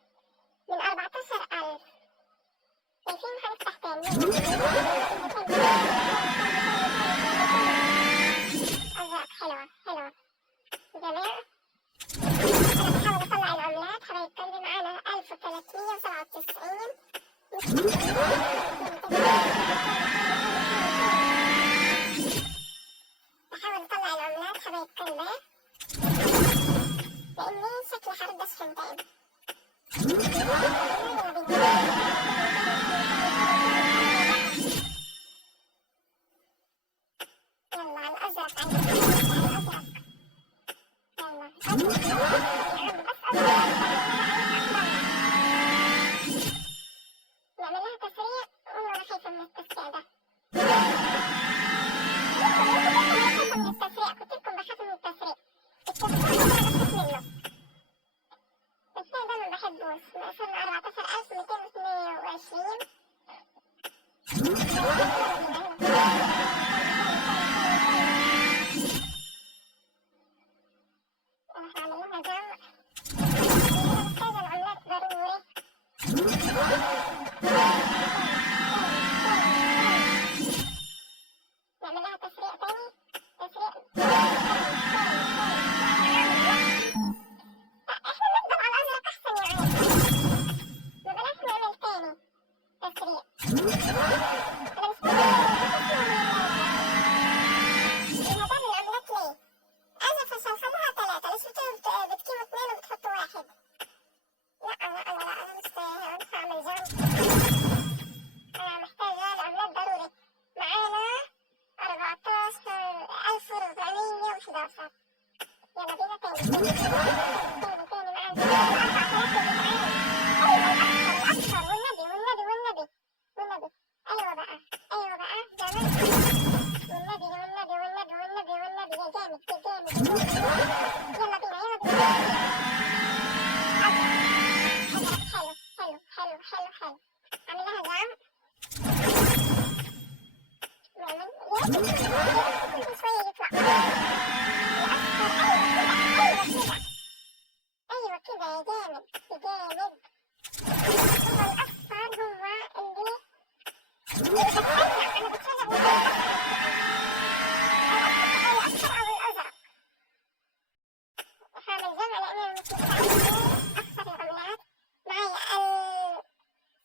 ده. خايفة من التسريع، قلت لكم بخاف من التسريع. التسريع ده أنا بخاف منه. التسريع ده ما بحبوش. وصلنا 14222. هنعمل لها جمع. محتاجة العملات ضروري. نعمل لها تسريع تاني. تسريع. احنا نفضل على الأزرق أحسن يا عيال. ما بلاش نعمل تاني تسريع. أنا مش فاهمة هتعمل العملات ليه؟ أزرق عشان خليها 3. ليش بتجيبوا 2 وبتحطوا 1؟ لا أنا مش هعمل جمع. أنا محتاجة العملات ضروري. معانا 14411. يلا بينا تاني معانا 4000. الأكثر والنبي. أيوة بقى زمان. والنبي يا جامد. يلا بينا. حلو. عامل لها جمع. كل شوية يطلع. أيوة كده يا جامد. هو الأصفر هو اللي بتشجع. أنا بتشجع الأصفر أو الأزرق. هعمل جمع لأن أنا مش مستعمل أكثر العملات. معايا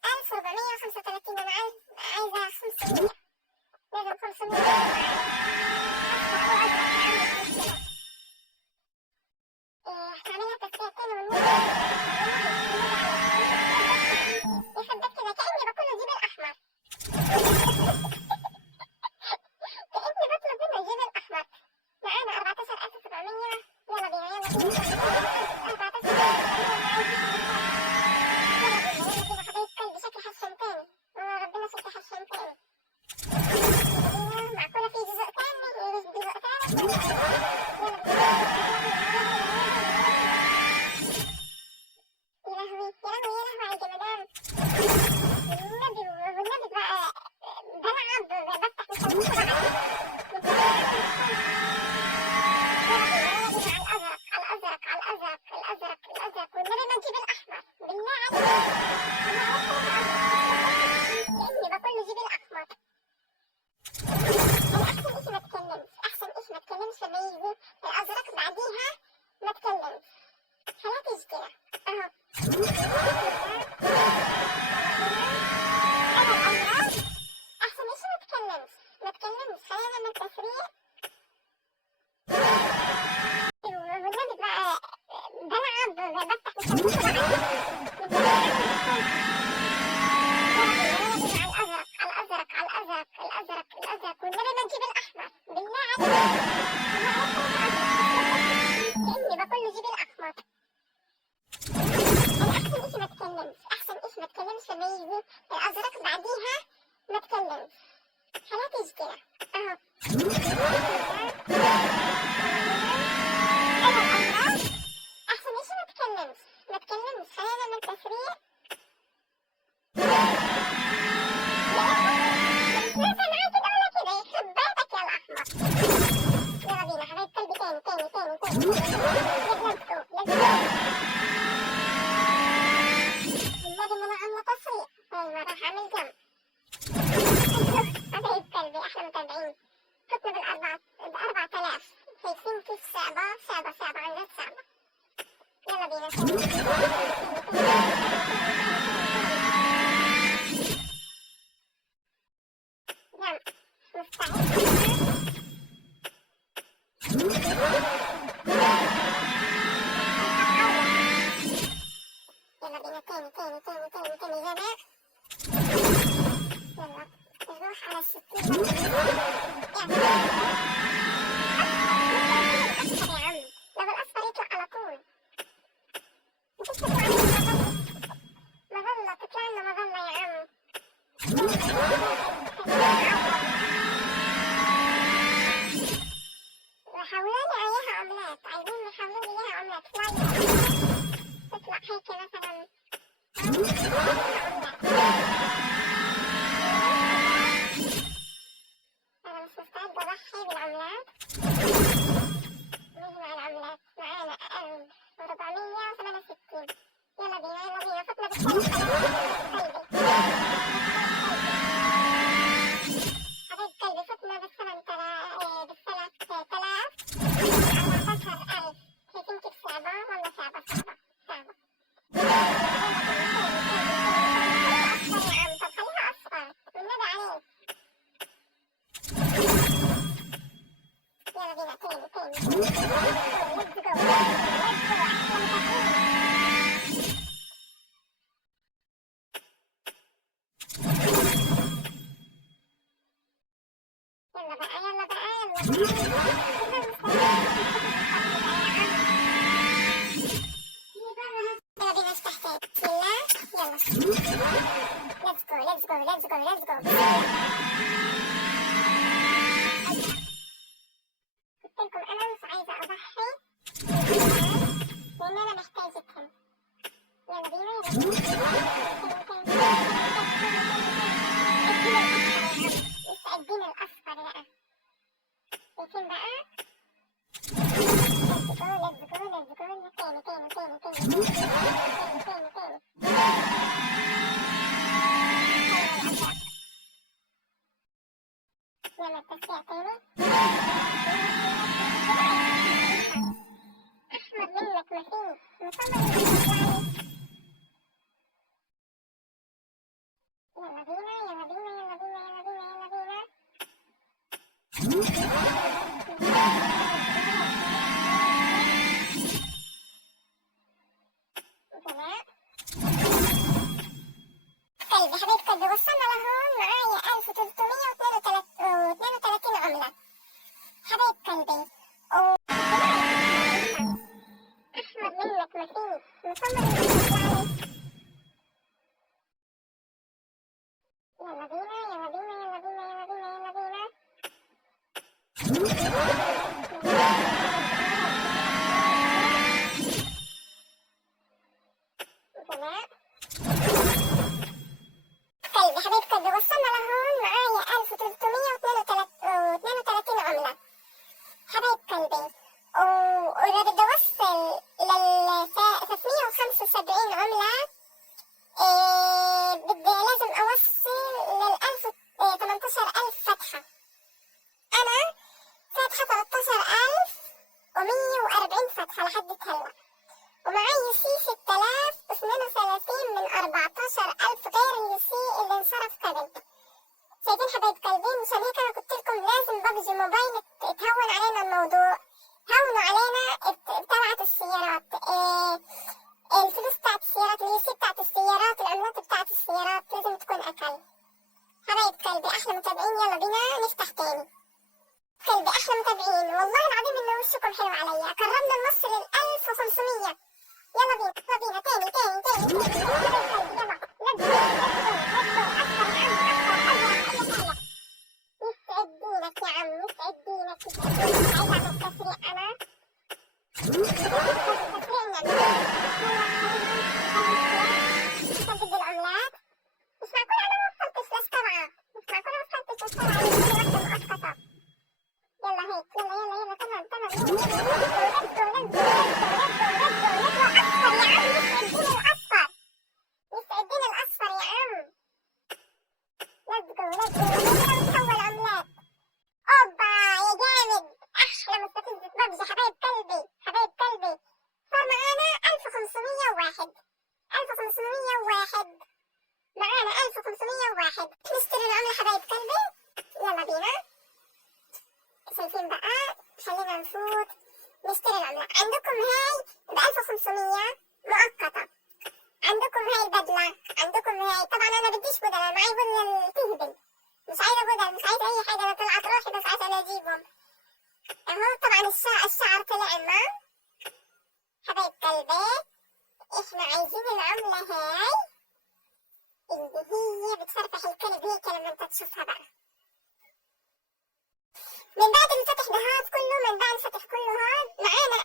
1435. أنا عايزة 500. لازم 500. هعملها تسريع تاني يثبت كده كأني بكون الجيب الأحمر. كأني بطلب منه الجيب الأحمر. معانا 14700. يلا بينا 14700. حبايب قلبي شكلي حشم تاني. ربنا شكلي حشم تاني. معقولة في جزء تاني؟ جزء ثالث؟ يا لهوي على الجمدان. والنبي بقى بلعب بفتح الكمبيوتر على الأزرق. والنبي ما تجيب الأحمر بالله عليك. كأني بقول له جيب الأحمر. أحسن إيش ما تكلمش لما يجي الأزرق بعديها ما تكلمش. خليها تيجي كده أهو. أنا الأزرق أحسن إيش ما تكلمش. خلينا من التسريع. والنبي بقى بلعب بفتح الكمبيوتر على الأزرق. والنبي ما تجيب الأحمر بالله عليك. كأني بقول له جيب الأحمر. أحسن إيش ما تكلمش لما يجي الأزرق بعديها ما تكلمش. خليها تيجي كده أهو. أنا الأزرق أحسن إيش ما تكلمش. خلينا من التسريع. يلا بينا حبايب قلبي تاني. النبي ما انا عامله تسريع. ايوه راح اعمل جمع. حبايب قلبي احلى متابعين. فتنا ب4000. شايفين كيف صعبة عن جد صعبة. يلا بينا جمع. مستعد. يلا بينا تاني جمع. يلا نروح على 60. يا عم لو الأصفر يطلع على طول. مفيش تطلع لنا مظلة. تطلع لنا مظلة يا عم. حبيب قلبي فتنا بالثمن بالثلاث 14,000. شايفين كيف صعبة؟ والله صعبة صعبة صعبة. طب خليها أصفر بالنبي عليك. يلا بينا تاني let's go. يلا بقى يلا بقى يلا بينا نفتح تاني. بسم الله يلا let's go. قلت لكم أنا مش عايزة أضحي لأن أنا محتاجتهم. يلا بينا الدين الأصفر بقى. شايفين بقى let's go. تاني. يلا التسبيع تاني. أحمر منك ما فيه مصمم يلا بينا. قلبي حبيب قلبي وصلنا لهون معايا 1332 عملة حبيب قلبي. أحمر منك ما فيه مصمم يلا بينا. قلبي حبيب قلبي وصلنا لهون معايا 1332 عملة حبيب قلبي. وإذا بدي أوصل لل 375 عملة لازم أوصل لل 18,000 فتحة. أنا فاتحة 13,140 فتحة لحد هلا، ومعي يسي 6,032 من 14,000 غير اليسي اللي انصرف قبل. شايفين حبايب قلبي؟ مشان هيك أنا قلت لكم لازم ببجي موبايل تهون علينا الموضوع. هونوا علينا تبعت السيارات، الفلوس بتاعت السيارات، اليسي بتاعت السيارات، العملات بتاعت السيارات لازم تكون أقل. حبايب قلبي أحلى متابعين، يلا بينا نفتح تاني. قلبي أحلى متابعين، والله العظيم إن وشكم حلو عليا. قربنا نوصل 1500. يلا بينا تاني. يسعد دينك يا عم، يسعد دينك. عايز أعمل تسريع أنا. سدد العملات. مش معقول أنا ما وصلتش للسبعة. مؤقتة. يلا هيك يلا تمام أصفر يا عم. يسعدين الأصفر يا عم. let's go. نتحول عملات. أوبا يا جامد، أحلى مستفزة ببجي. حبايب قلبي صار معانا 1501. معانا 1501. نشتري العملة حبايب قلبي. يلا بينا. شايفين بقى؟ خلينا نفوت نشتري العملة. عندكم هاي ب1500 مؤقتة، عندكم هاي البدلة، عندكم هاي. طبعا أنا بديش بدل، أنا معي بدل تهبل، مش عايزة بدل، مش عايزة أي حاجة. أنا طلعت روحي بس عشان أجيبهم أهو. طبعا الشعر طلع لنا حبايب قلبي. إحنا عايزين العملة هاي اللي هي بتفرفح الكلب هيك لما أنت تشوفها بقى. من بعد الفتح هاد كله، من بعد الفتح كله هاد معانا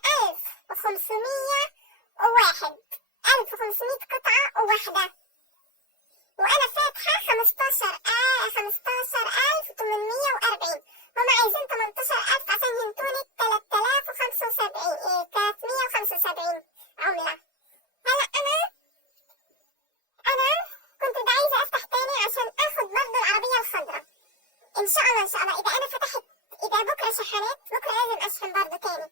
1500 قطعة وواحدة، وأنا فاتحة 15,840. هم عايزين 18,000 عشان ينطوني 375 عملة. هلا أنا عشان اخد برضه العربية الخضراء. ان شاء الله ان شاء الله اذا انا فتحت، اذا بكرة شحنت بكرة لازم اشحن برضه تاني.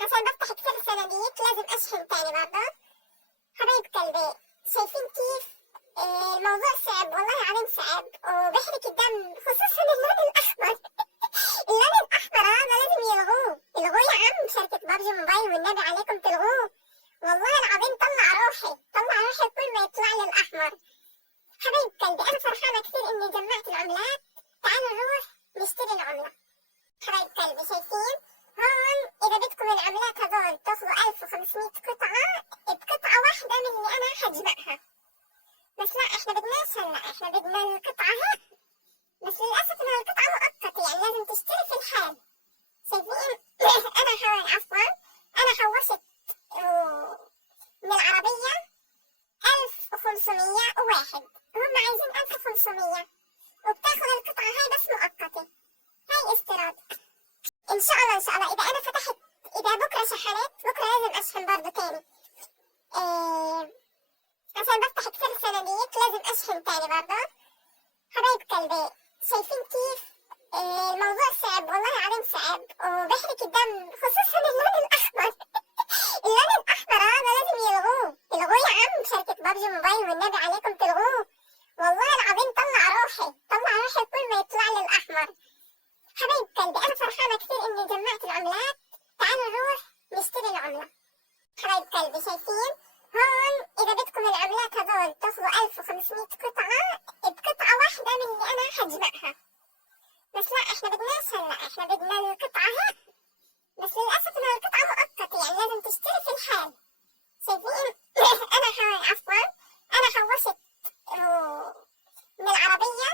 عشان بفتح كتير صناديق لازم اشحن تاني برضه. حبايب قلبي شايفين كيف الموضوع صعب، والله العظيم صعب وبيحرق الدم، خصوصا اللون الاحمر. اللون الاحمر هذا لازم يلغوه، الغوه يا عم شركة بابجي موبايل والنبي عليكم تلغوه. والله العظيم طلع روحي، طلع روحي كل ما يطلع لي الاحمر. حبايب قلبي انا فرحانة كثير اني جمعت العملات. تعالوا نروح نشتري العملة. حبايب قلبي شايفين هون اذا بدكم العملات هذول تاخذوا 1500 قطعة بقطعة واحدة من اللي انا حجمعها. بس لا احنا بدناش هلا، احنا بدنا القطعة هاي. بس للأسف انها القطعة مؤقتة، يعني لازم تشتري في الحال. شايفين انا حوشت من العربية 1501، هم عايزين 1500 وبتاخذ القطعة هاي بس مؤقتة. هاي استيراد. ان شاء الله ان شاء الله اذا انا فتحت، اذا بكرة شحنت بكرة لازم اشحن برضه تاني. عشان بفتح كتير صناديق لازم اشحن تاني برضه. حبايب قلبي شايفين كيف الموضوع صعب، والله العظيم صعب وبيحرق الدم، خصوصا اللون الاحمر. اللون الاحمر هذا لازم يلغوه، الغوه يا عم شركة بابجي موبايل والنبي عليكم تلغوه. والله العظيم طلع روحي، طلع روحي كل ما يطلع لي الاحمر. حبايب قلبي انا فرحانة كثير اني جمعت العملات. تعالوا نروح نشتري العملة. حبايب قلبي شايفين هون اذا بدكم العملات هذول تاخذوا 1500 قطعة بقطعة واحدة من اللي انا حجمعها. بس لا احنا بدناش هلا، احنا بدنا القطعة هاي. بس للأسف انها القطعة مؤقتة، يعني لازم تشتري في الحال. شايفين انا حوشت من العربية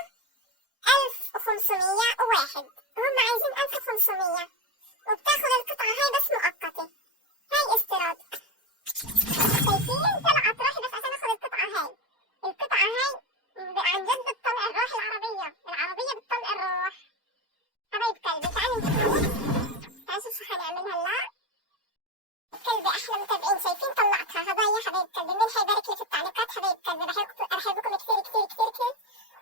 1501، هم عايزين 1500 وبتاخذ القطعة هاي بس مؤقتة. هاي استيراد. شايفين طلعت روحي بس عشان اخذ القطعة هاي. القطعة هاي عن جد بتطلع الروح، العربية بتطلع الروح. حبايب قلبي تعالوا نشوف شو حنعمل هلا. قلبي احلى متابعين شايفين طلعتها هدايا. حبايب قلبي مين حيبارك لي في التعليقات. حبايب قلبي بحبكم كثير كثير كثير كثير.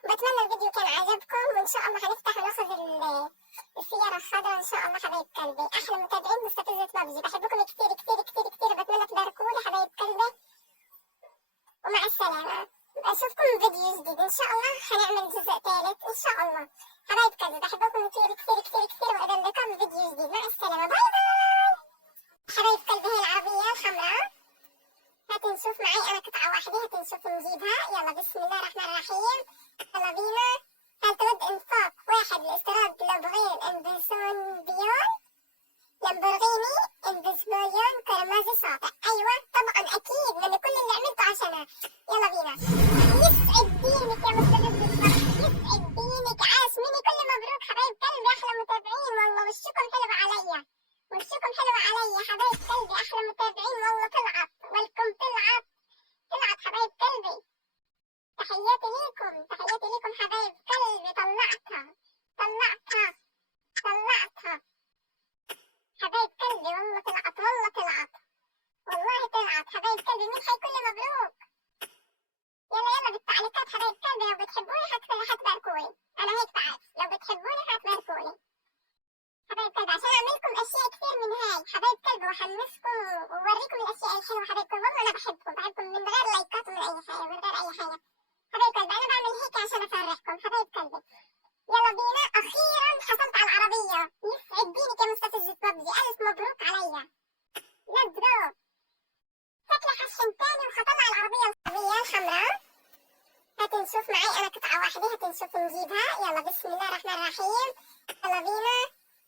بتمنى الفيديو كان عجبكم، وان شاء الله هنفتح وناخذ السيارة الخضراء ان شاء الله. حبايب قلبي احلى متابعين مستفزة بابجي، بحبكم كثير كثير كثير كثير. بتمنى تباركوا لي حبايب قلبي، ومع السلامة. اشوفكم فيديو جديد ان شاء الله. هنعمل جزء ثالث ان شاء الله. حبايب قلبي بحبكم كثير كثير كثير كثير، والى اللقاء في فيديو جديد. مع السلامة، باي باي. حبايب قلبي هي العربية الحمراء، هاتي نشوف معي انا قطعة واحدة، هاتي نشوف نجيبها. يلا بسم الله الرحمن الرحيم، يلا بينا. هل تود انفاق واحد لاستيراد لامبورغيني كرمازي ساطع؟ ايوه طبعا اكيد، لان كل اللي عملته عشانها. يلا بينا. يسعد دينك يا مستفز، يسعد دينك، عاش مني كل مبروك. حبايب قلبي احلى متابعين، والله وشكم حلو عليا، وشكم حلو عليا. حبايب قلبي احلى متابعين، والله طلعت ولكم طلعت حبايب قلبي. تحياتي ليكم حبايب قلبي. طلعتها حبايب قلبي، والله طلعت والله طلعت حبايب قلبي. مين حيكون لي مبروك؟ يلا بالتعليقات حبايب قلبي، لو بتحبوني حتباركولي. انا هيك بعرف، لو بتحبوني حتباركولي حبايب قلبي، عشان اعمل لكم اشياء كثير من هاي حبايب قلبي، واحمسكم واوريكم الاشياء الحلوه. حبايب قلبي والله انا بحبكم من غير لايكات ومن اي حاجه، حبايب قلبي انا بعمل هيك عشان افرحكم. حبايب قلبي يلا بينا. اخيرا حصلت على العربيه، يسعد دينك يا مستفزة بابجي، الف مبروك عليا. ليتس جو. شكلي حشحن تاني وحطلع العربيه الحمراء. هاتي نشوف معي انا قطعه واحده، هاتي نشوف نجيبها. يلا بسم الله الرحمن الرحيم، يلا بينا.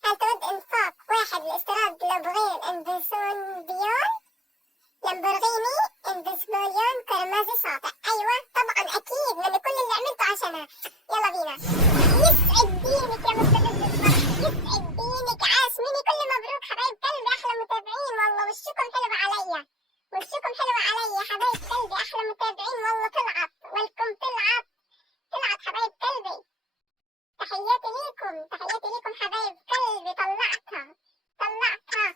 هل تود انفاق واحد لاستيراد لامبورغيني انفيسبوليون كرمازي ساطع؟ ايوه طبعا اكيد، لان كل اللي عملته عشانها. يلا بينا. يسعد دينك يا مستفز، يسعد دينك، عاش مني كل مبروك. حبايب قلبي احلى متابعين، والله وشكم حلو عليا، حبايب قلبي احلى متابعين، والله طلعت ولكم طلعت حبايب قلبي. تحياتي ليكم حبايب قلبي. طلعتها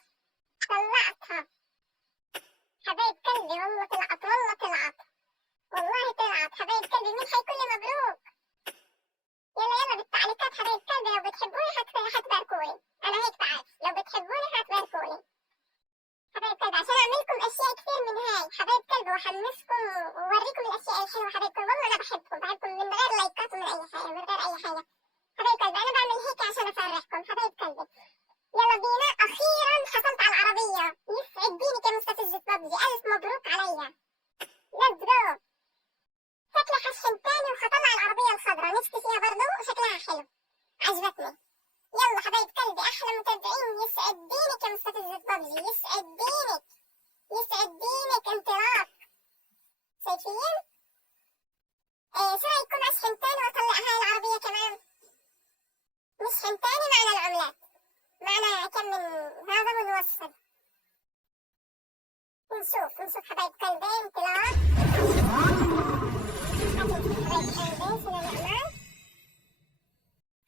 حبايب قلبي، والله طلعت والله طلعت حبايب عشان افرحكم حبايب قلبي. يلا بينا. اخيرا حصلت على العربيه، يسعد دينك يا مستفزة ببجي، الف مبروك عليا. ليتس جو. شكلي حشحن تاني وحطلع العربيه الخضراء، نفسي فيها برضو وشكلها حلو، عجبتني. يلا حبايب قلبي احلى متابعين، يسعد دينك يا مستفزة ببجي، يسعد دينك، يسعد دينك. انطلاق. شايفين؟ شو رايكم اشحن تاني واطلع هاي العربيه كمان؟ نشحن تاني معنا العملات، معنا كم من هذا ونوصل. نشوف حبايب قلبي. انطلاق. حبايب قلبي شنو نعمل؟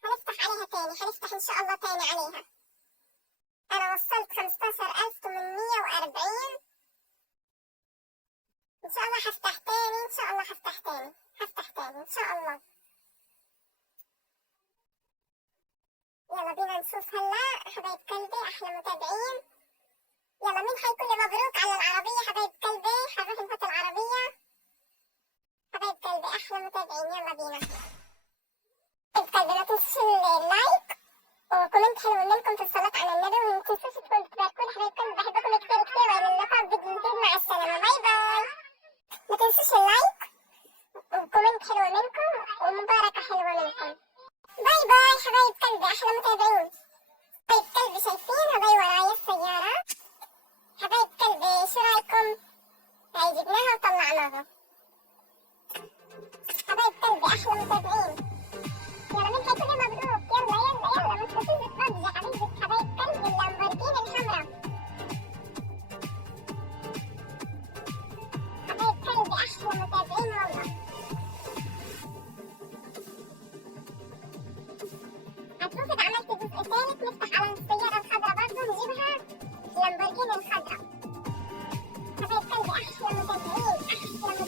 هنفتح عليها تاني، هنفتح ان شاء الله تاني عليها. انا وصلت 15840. ان شاء الله هفتح تاني، ان شاء الله هفتح تاني ان شاء الله. يلا بينا نشوف هلا حبايب قلبي احلى متابعين. يلا مين حيكون لي مبروك على العربية حبايب قلبي؟ حنروح نحط العربية حبايب قلبي احلى متابعين. يلا بينا حبايب قلبي، لا تنسوا اللايك وكومنت حلو منكم في الصلاة على النبي، وما تنسوش تباركوني حبايب قلبي، بحبكم كتير كتير، والى اللقاء في فيديو جديد، مع السلامة، باي باي. ما تنسوش اللايك وكومنت حلو منكم ومباركة حلوة منكم. باي باي حبايب قلبي احلى متابعين. حبايب قلبي شايفين هذي ورايا السيارة؟ حبايب قلبي شو رايكم؟ هاي جبناها وطلعناها. حبايب قلبي احلى متابعين. يلا مين حيكون لي مبروك؟ يلا مستفزة ببجي حبيبة حبايب قلبي اللامبورجيني الحمراء. حبايب قلبي احلى متابعين والله. هتشوف اذا عملت جزء ثالث نفتح على السيارة الخضراء برضه نجيبها اللامبورجيني الخضراء. حبايب قلبي احلى متابعين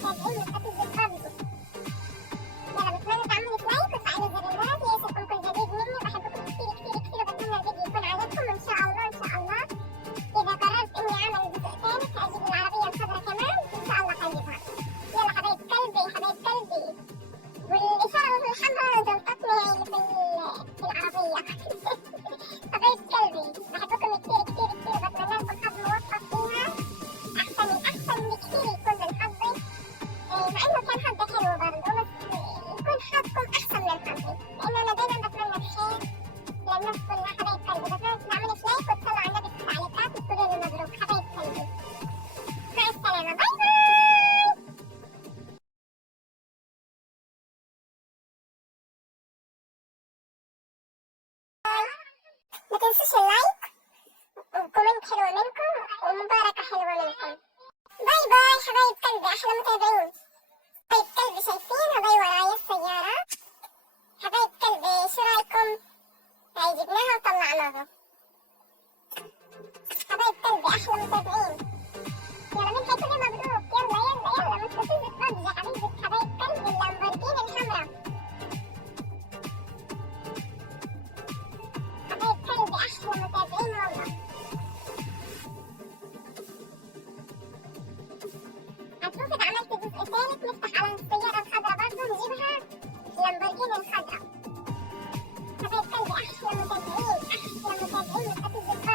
مستفزة ببجي. يلا بتمنى تعملوا لايك وتفعلوا زر الجرس ليصلكم كل جديد مني، بحبكم كتير كتير كتير، وبتمنى الفيديو يكون عجبكم. وان شاء الله اذا قررت اني اعمل جزء ثالث هجيب العربية الخضراء كمان ان شاء الله هجيبها. يلا حبايب قلبي والإشارة الحمراء جلطتني في العربية. حبايب قلبي بحبكم كتير كتير كتير، وبتمنى لكم حظ موفق فيها، احسن بكتير يكون من حظي، مع انه كان حظي حلو برضه، بس يكون حظكم احسن من حظي، لانه انا دايما بتمنى الخير للناس كلها. حبايب قلبي بتمنى تعملوا لايك وتصلوا على النبي في التعليقات وتقولوا لي مبروك. حبايب قلبي مع السلامة، باي باي. ما تنسوش اللايك وكومنت حلو منكم ومباركة حلوة منكم. باي باي حبايب قلبي احلى متابعين. حبايب قلبي شايفين هذي ورايا السيارة؟ حبايب قلبي شو رايكم؟ هاي جبناها وطلعناها. حبايب قلبي احلى متابعين. يلا مين حيكون لي مبروك؟ يلا مستفزة ببجي حبيبة حبايب قلبي اللامبورجيني الحمراء. حبايب قلبي احلى متابعين والله. هتشوف اذا عملت جزء ثالث نفتح على السيارة الخضراء برضه نجيبها اللامبورجيني الخضراء. حبايب قلبي احلى متابعين مستفزة